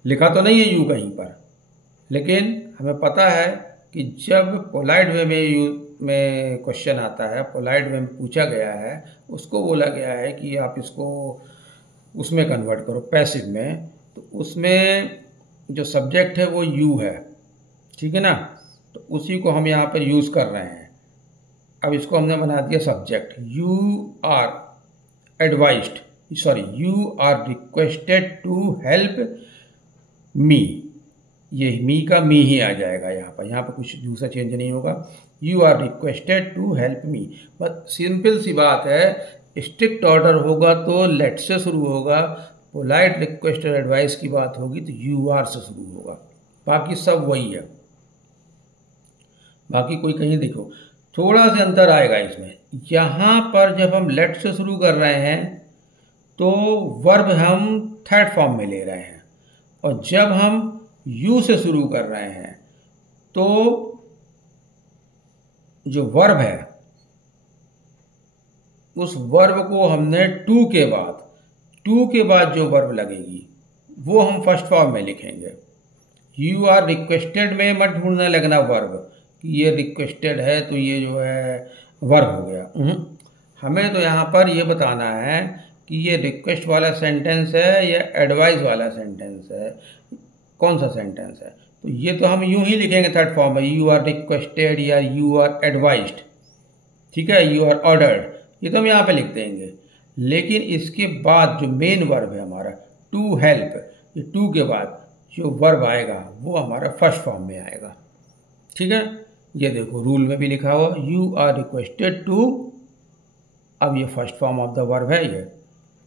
लिखा तो नहीं है यू कहीं पर, लेकिन हमें पता है कि जब पोलाइट वे में क्वेश्चन आता है, पोलाइट वे में पूछा गया है, उसको बोला गया है कि आप इसको उसमें कन्वर्ट करो पैसिव में, तो उसमें जो सब्जेक्ट है वो यू है। ठीक है ना, तो उसी को हम यहाँ पर यूज़ कर रहे हैं। अब इसको हमने बना दिया subject, you are advised, sorry you are requested to help me, ये मी का मी ही आ जाएगा यहाँ पर कुछ दूसरा चेंज नहीं होगा। You are requested to help me, बस सिंपल सी बात है। स्ट्रिक्ट ऑर्डर होगा तो लेट से शुरू होगा, पोलाइट रिक्वेस्ट और एडवाइस की बात होगी तो यू आर से शुरू होगा, बाकी सब वही है, बाकी कोई कहीं देखो थोड़ा सा अंतर आएगा इसमें। यहाँ पर जब हम लेट से शुरू कर रहे हैं तो वर्ब हम थर्ड फॉर्म में ले रहे हैं, और जब हम यू से शुरू कर रहे हैं तो जो वर्ब है उस वर्ब को हमने टू के बाद जो वर्ब लगेगी वो हम फर्स्ट फॉर्म में लिखेंगे। यू आर रिक्वेस्टेड में मत ढूंढने लगना वर्ब कि ये रिक्वेस्टेड है तो ये जो है वर्ब हो गया। हमें तो यहाँ पर ये बताना है कि ये रिक्वेस्ट वाला सेंटेंस है या एडवाइस वाला सेंटेंस है, कौन सा सेंटेंस है। तो ये तो हम यूं ही लिखेंगे थर्ड फॉर्म में, यू आर रिक्वेस्टेड या यू आर एडवाइज्ड। ठीक है, यू आर ऑर्डर्ड, ये तो हम यहाँ पे लिख देंगे। लेकिन इसके बाद जो मेन वर्ब है हमारा टू हेल्प, ये टू के बाद जो वर्ब आएगा वो हमारा फर्स्ट फॉर्म में आएगा। ठीक है, ये देखो रूल में भी लिखा हुआ यू आर रिक्वेस्टेड टू, अब ये first form of the verb है, ये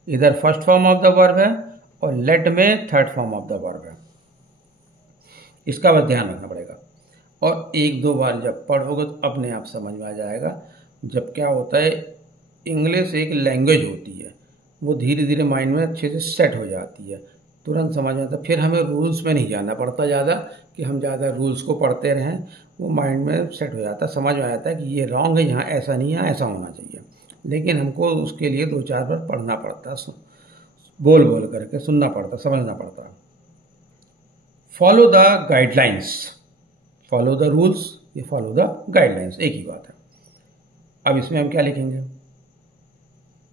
इधर first form of the verb है और लेट में third form of the verb है। इसका बस ध्यान रखना पड़ेगा, और एक दो बार जब पढ़ोगे तो अपने आप समझ में आ जाएगा। जब क्या होता है इंग्लिश एक लैंग्वेज होती है, वो धीरे धीरे माइंड में अच्छे से सेट हो जाती है, तुरंत समझ में आता है। फिर हमें रूल्स में नहीं जाना पड़ता ज़्यादा कि हम ज़्यादा रूल्स को पढ़ते रहें, वो माइंड में सेट हो जाता है, समझ में आ जाता है कि ये रॉन्ग है, यहाँ ऐसा नहीं है, ऐसा होना चाहिए। लेकिन हमको उसके लिए दो चार बार पढ़ना पड़ता, बोल बोल करके सुनना पड़ता, समझना पड़ता। Follow the guidelines, follow the rules, ये फॉलो द गाइडलाइंस, एक ही बात है। अब इसमें हम क्या लिखेंगे,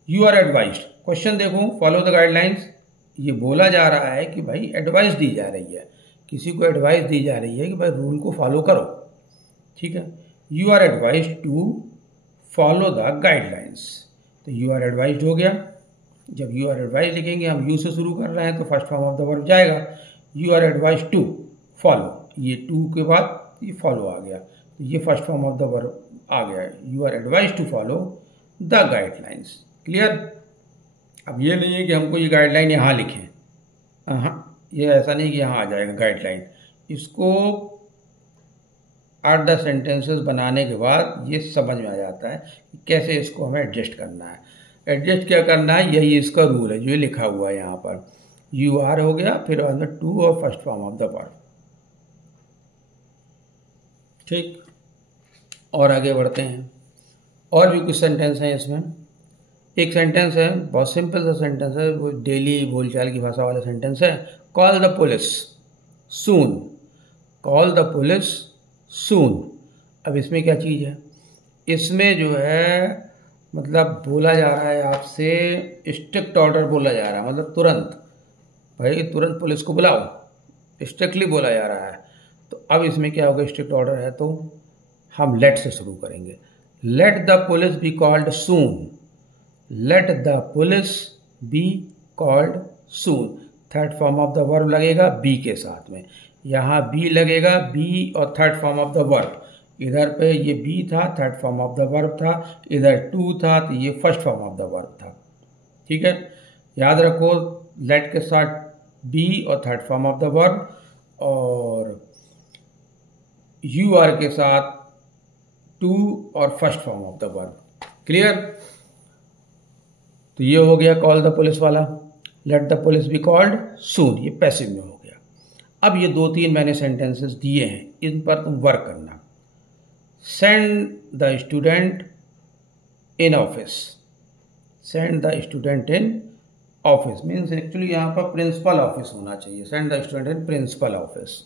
यू आर एडवाइज्ड। क्वेश्चन देखो, फॉलो द गाइडलाइंस, ये बोला जा रहा है कि भाई एडवाइस दी जा रही है, किसी को एडवाइस दी जा रही है कि भाई रूल को फॉलो करो। ठीक है, you are advised to follow the guidelines, तो यू आर एडवाइज्ड हो गया। जब यू आर एडवाइज लिखेंगे, हम यू से शुरू कर रहे हैं तो first form of the verb जाएगा, you are advised to follow, ये टू के बाद ये फॉलो आ गया, तो ये first form of the verb आ गया, you are advised to follow the guidelines. Clear. अब ये नहीं है कि हमको ये गाइडलाइन यहाँ लिखें, हाँ, ये ऐसा नहीं कि यहाँ आ जाएगा गाइडलाइन। इसको 8-10 सेंटेंसेस बनाने के बाद ये समझ में आ जाता है कि कैसे इसको हमें एडजस्ट करना है। एडजस्ट क्या करना है, यही इसका रूल है जो लिखा हुआ है यहाँ पर। यू आर हो गया, फिर अंदर टू और first form of the verb. ठीक, और आगे बढ़ते हैं। और भी कुछ सेंटेंस हैं इसमें। एक सेंटेंस है, बहुत सिंपल सा सेंटेंस है, वो डेली बोलचाल की भाषा वाला सेंटेंस है। Call the police soon, call the police soon. अब इसमें क्या चीज़ है, इसमें जो है मतलब बोला जा रहा है आपसे, स्ट्रिक्ट ऑर्डर बोला जा रहा है, मतलब तुरंत, भाई तुरंत पुलिस को बुलाओ, स्ट्रिक्टली बोला जा रहा है। तो अब इसमें क्या होगा, स्ट्रिक्ट ऑर्डर है तो हम लेट से शुरू करेंगे। Late the police be called soon, late the police be called soon. Third form of the verb लगेगा बी के साथ में, यहाँ बी लगेगा, बी और third form of the verb. इधर पे ये बी था, third form of the verb था, इधर टू था तो ये first form of the verb था। ठीक है, याद रखो लेट के साथ बी और third form of the verb, और यू आर के साथ टू और first form of the verb. Clear? तो ये हो गया कॉल द पुलिस वाला, let the police be called soon, ये पैसिव में हो गया। अब ये 2-3 मैंने सेंटेंसेस दिए हैं, इन पर तुम वर्क करना। Send the student in office, send the student in office means actually यहाँ पर प्रिंसिपल ऑफिस होना चाहिए, send the student in principle office.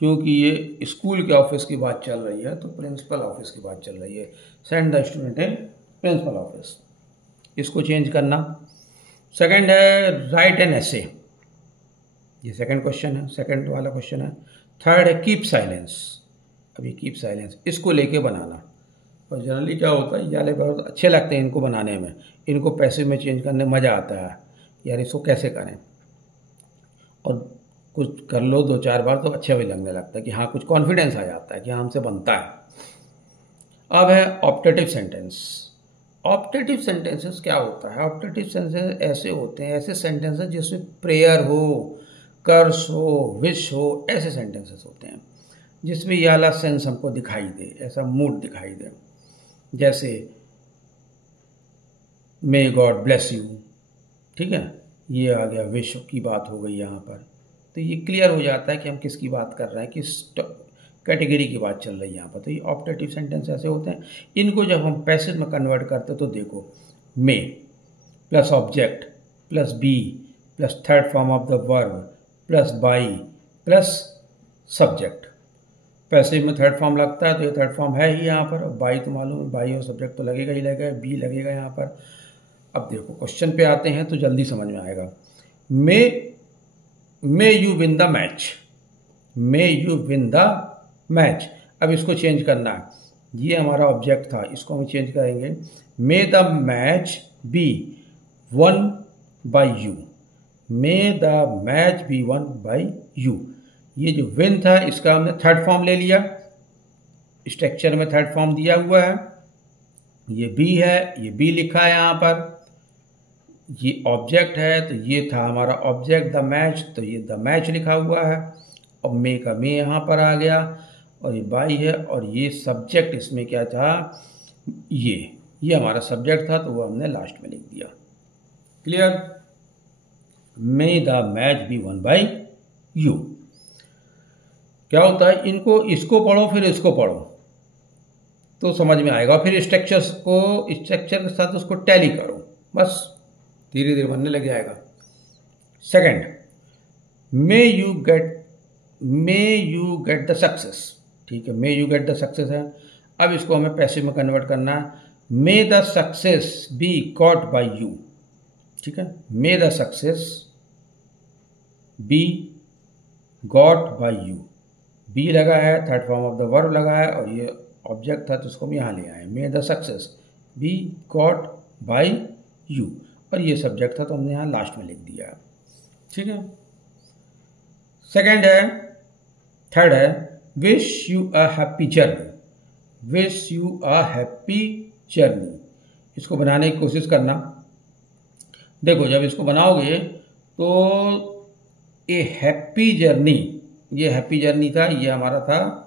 क्योंकि ये स्कूल के ऑफिस की बात चल रही है तो प्रिंसिपल ऑफिस की बात चल रही है। Send the student in principle office, इसको चेंज करना। सेकंड है राइट एन एसे, ये सेकंड क्वेश्चन है, सेकंड वाला क्वेश्चन है। थर्ड है कीप साइलेंस, अभी कीप साइलेंस इसको लेके बनाना। और जनरली क्या होता है, ये वाले बहुत अच्छे लगते हैं इनको बनाने में, इनको पैसिव में चेंज करने में मज़ा आता है, यार इसको कैसे करें, और कुछ कर लो 2-4 बार तो अच्छा भी लगने लगता है कि हाँ कुछ कॉन्फिडेंस आ जाता है कि हाँ हमसे बनता है। अब है ऑप्टेटिव सेंटेंस। ऑप्टेटिव सेंटेंसेस क्या होता है, ऑप्टेटिव सेंटेंस ऐसे होते हैं, ऐसे सेंटेंसेस जिसमें प्रेयर हो, कर्स हो, विश हो, ऐसे सेंटेंसेस होते हैं जिसमें ये वाला सेंस हमको दिखाई दे, ऐसा मूड दिखाई दे। जैसे मे गॉड ब्लेस यू, ठीक है, ये आ गया, विश की बात हो गई यहाँ पर, तो ये क्लियर हो जाता है कि हम किसकी बात कर रहे हैं, किस कैटेगरी की बात चल रही है यहाँ पर। तो ये ऑप्टेटिव सेंटेंस ऐसे होते हैं। इनको जब हम पैसिव में कन्वर्ट करते तो देखो, may plus object plus be plus third form of the verb plus by plus subject. Passive में थर्ड फॉर्म लगता है तो ये थर्ड फॉर्म है ही यहाँ पर, बाई तो मालूम है, बाई और सब्जेक्ट तो लगेगा ही लगेगा, बी लगेगा यहाँ पर। अब देखो क्वेश्चन पे आते हैं तो जल्दी समझ में आएगा। May you win the match, may you win the match. अब इसको चेंज करना है, ये हमारा ऑब्जेक्ट था, इसको हम चेंज करेंगे, may the match be won by you, may the match be won by you. ये जो विन था इसका हमने थर्ड फॉर्म ले लिया, स्ट्रक्चर में थर्ड फॉर्म दिया हुआ है, ये बी है, ये बी लिखा है यहाँ पर, ये ऑब्जेक्ट है तो ये था हमारा ऑब्जेक्ट द मैच, तो ये द मैच लिखा हुआ है, और मे का मे यहाँ पर आ गया, और ये बाई है, और ये सब्जेक्ट इसमें क्या था, ये हमारा सब्जेक्ट था तो वो हमने लास्ट में लिख दिया। Clear? May the match be won by you. क्या होता है, इनको इसको पढ़ो फिर इसको पढ़ो तो समझ में आएगा, फिर स्ट्रक्चर के साथ उसको टैली करो, बस धीरे धीरे बनने लग जाएगा। Second, may you get the success, ठीक है, may you get the success है। अब इसको हमें पैसिव में कन्वर्ट करना है, may the success be got by you, ठीक है, may the success be got by you, be लगा है, third form of the verb लगा है, और ये ऑब्जेक्ट था तो इसको हम यहाँ ले आए, may the success be got by you, और ये सब्जेक्ट था तो हमने यहाँ लास्ट में लिख दिया, ठीक है। सेकंड है, थर्ड है, wish you a happy journey, wish you a happy journey. इसको बनाने की कोशिश करना। देखो जब इसको बनाओगे तो ए हैप्पी जर्नी, ये हैप्पी जर्नी था, ये हमारा था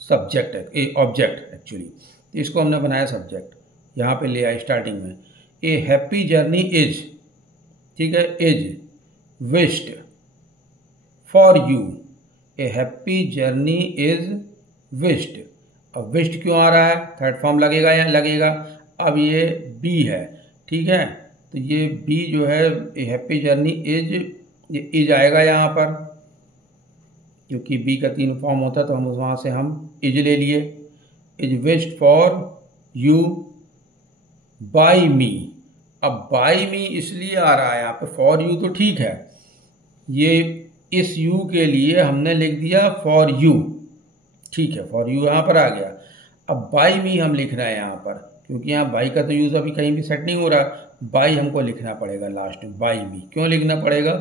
सब्जेक्ट है, ए ऑब्जेक्ट एक्चुअली, इसको हमने बनाया सब्जेक्ट, यहाँ पे ले आए स्टार्टिंग में। ए हैप्पी जर्नी इज, ठीक है, is wished for you, A happy journey is wished. अब विश्ड क्यों आ रहा है, थर्ड फॉर्म लगेगा या लगेगा। अब ये बी है, ठीक है, तो ये बी जो है हैप्पी जर्नी इज, ये इज आएगा यहाँ पर, क्योंकि बी का 3 फॉर्म होता है तो हम वहाँ से हम इज ले लिए। Is wished for you by me. अब बाई मी इसलिए आ रहा है यहाँ पे, फॉर यू तो ठीक है, ये इस यू के लिए हमने लिख दिया फॉर यू, ठीक है, फॉर यू यहाँ पर आ गया। अब बाई मी हम लिख रहे हैं यहाँ पर, क्योंकि यहाँ बाई का तो यूज़ अभी कहीं भी सेट नहीं हो रहा, बाई हमको लिखना पड़ेगा लास्ट में, बाई मी। क्यों लिखना पड़ेगा,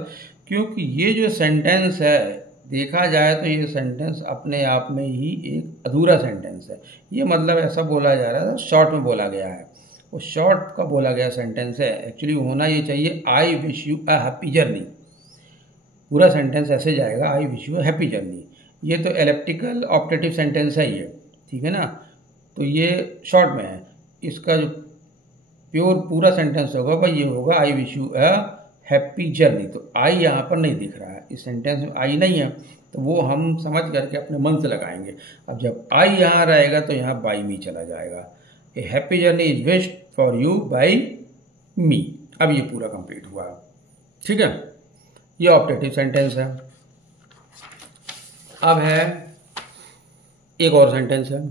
क्योंकि ये जो सेंटेंस है देखा जाए तो ये सेंटेंस अपने आप में ही एक अधूरा सेंटेंस है। ये मतलब ऐसा बोला जा रहा है, शॉर्ट में बोला गया है, वो शॉर्ट का बोला गया सेंटेंस है। एक्चुअली होना ये चाहिए I wish you a happy journey, पूरा सेंटेंस ऐसे जाएगा, I wish you a happy journey. ये तो एलिप्टिकल ऑप्टेटिव सेंटेंस है ये, ठीक है ना, तो ये शॉर्ट में है। इसका जो प्योर पूरा सेंटेंस होगा भाई ये होगा I wish you a happy journey. तो आई यहाँ पर नहीं दिख रहा है, इस सेंटेंस में आई नहीं है, तो वो हम समझ करके अपने मन से लगाएंगे। अब जब आई यहाँ रहेगा तो यहाँ बाई मी चला जाएगा। A happy journey is wished for you by me. अब ये पूरा कंप्लीट हुआ, ठीक है, ये ऑप्टेटिव सेंटेंस है। अब है एक और सेंटेंस है,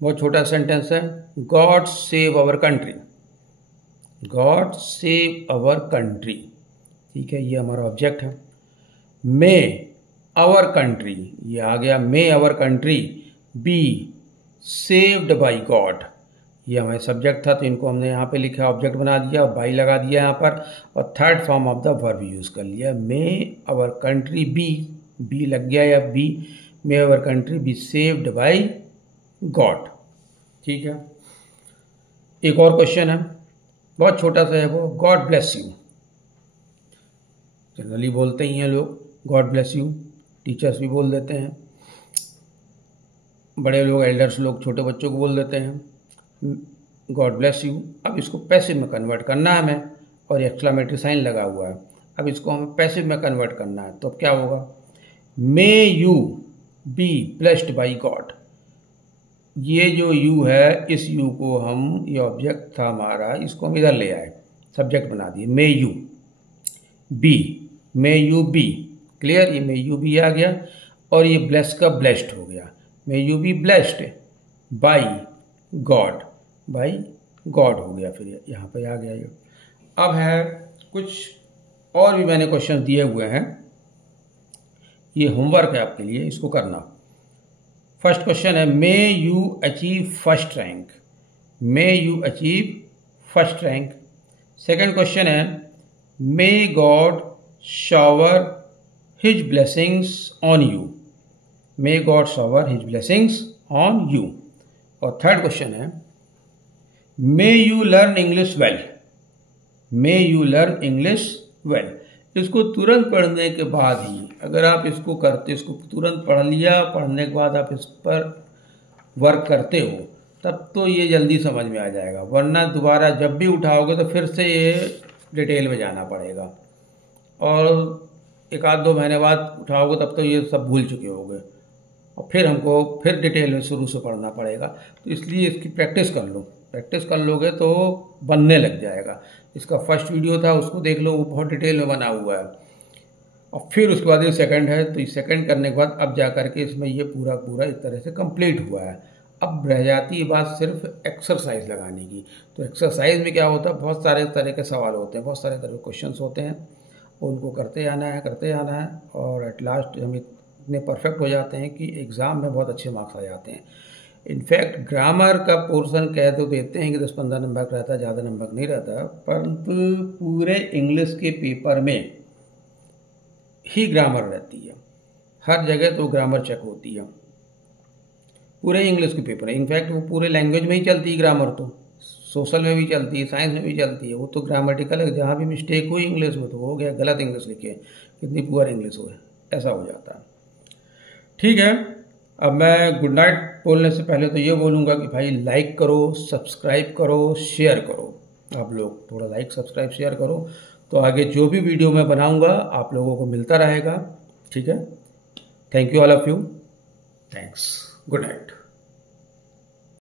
बहुत छोटा सेंटेंस है, God save our country. God save our country, ठीक है, ये हमारा ऑब्जेक्ट है। मे अवर कंट्री, ये आ गया, may our country be saved by God, ये हमारा सब्जेक्ट था तो इनको हमने यहाँ पे लिखा, ऑब्जेक्ट बना दिया, बाई लगा दिया यहाँ पर, और third form of the verb use कर लिया, मे अवर कंट्री बी लग गया या be, may our country be saved by God, ठीक है। एक और क्वेश्चन है, बहुत छोटा सा है वो, गॉड ब्लेस यू। जनरली बोलते ही हैं लोग गॉड ब्लेस यू, टीचर्स भी बोल देते हैं, बड़े लोग, एल्डर्स लोग छोटे बच्चों को बोल देते हैं गॉड ब्लेस यू। अब इसको पैसिव में कन्वर्ट करना है हमें, और एक्सक्लेमेटरी साइन लगा हुआ है। अब इसको हमें पैसिव में कन्वर्ट करना है, तो अब क्या होगा, मे you be blessed by God. ये जो यू है, इस यू को हम, ये ऑब्जेक्ट था हमारा, इसको हम इधर ले आए, सब्जेक्ट बना दिए, may you be, may you be, clear, ये मे यू बी आ गया, और ये ब्लेस का ब्लेस्ड हो गया, मे you be blessed by God, by God हो गया, फिर यहाँ पे आ गया ये। अब है कुछ और भी मैंने क्वेश्चन दिए हुए हैं, ये होमवर्क है आपके लिए, इसको करना। फर्स्ट क्वेश्चन है, may you achieve first rank, may you achieve first rank. Second question है, may God shower his blessings on you, may God shower his blessings on you. और थर्ड क्वेश्चन है, may you learn English well, may you learn English well. इसको तुरंत पढ़ने के बाद ही, अगर आप इसको करते, इसको तुरंत पढ़ लिया, पढ़ने के बाद आप इस पर वर्क करते हो, तब तो ये जल्दी समझ में आ जाएगा, वरना दोबारा जब भी उठाओगे तो फिर से ये डिटेल में जाना पड़ेगा, और एक आध दो महीने बाद उठाओगे तब तो ये सब भूल चुके होगे, और फिर हमको फिर डिटेल में शुरू से पढ़ना पड़ेगा। तो इसलिए इसकी प्रैक्टिस कर लो, प्रैक्टिस कर लोगे तो बनने लग जाएगा। इसका फर्स्ट वीडियो था, उसको देख लो, वो बहुत डिटेल में बना हुआ है, और फिर उसके बाद ये सेकंड है, तो ये सेकंड करने के बाद अब जा करके इसमें ये पूरा पूरा इस तरह से कंप्लीट हुआ है। अब रह जाती है बात सिर्फ एक्सरसाइज लगाने की। तो एक्सरसाइज में क्या होता है, बहुत सारे तरह के सवाल होते हैं, बहुत सारे तरह के क्वेश्चन होते हैं, उनको करते आना है, करते आना है, और एट लास्ट हम इतने परफेक्ट हो जाते हैं कि एग्ज़ाम में बहुत अच्छे मार्क्स आ जाते हैं। इनफैक्ट ग्रामर का पोर्शन कह तो देते हैं कि 10-15 नंबर का रहता है, ज़्यादा नंबर नहीं रहता, परंतु पूरे इंग्लिश के पेपर में ही ग्रामर रहती है, हर जगह तो ग्रामर चेक होती है, पूरे इंग्लिश के पेपर है। इनफैक्ट वो पूरे लैंग्वेज में ही चलती है ग्रामर, तो सोशल में भी चलती है, साइंस में भी चलती है, वो तो ग्रामेटिकल है, जहाँ भी मिस्टेक हुई इंग्लिश में तो हो गया, गलत इंग्लिश लिखे, कितनी पुअर इंग्लिश हो, ऐसा हो जाता है। ठीक है, अब मैं गुड नाइट बोलने से पहले तो ये बोलूँगा कि भाई लाइक करो, सब्सक्राइब करो, शेयर करो, आप लोग थोड़ा लाइक सब्सक्राइब शेयर करो, तो आगे जो भी वीडियो मैं बनाऊँगा आप लोगों को मिलता रहेगा। ठीक है, thank you all of you, thanks, good night.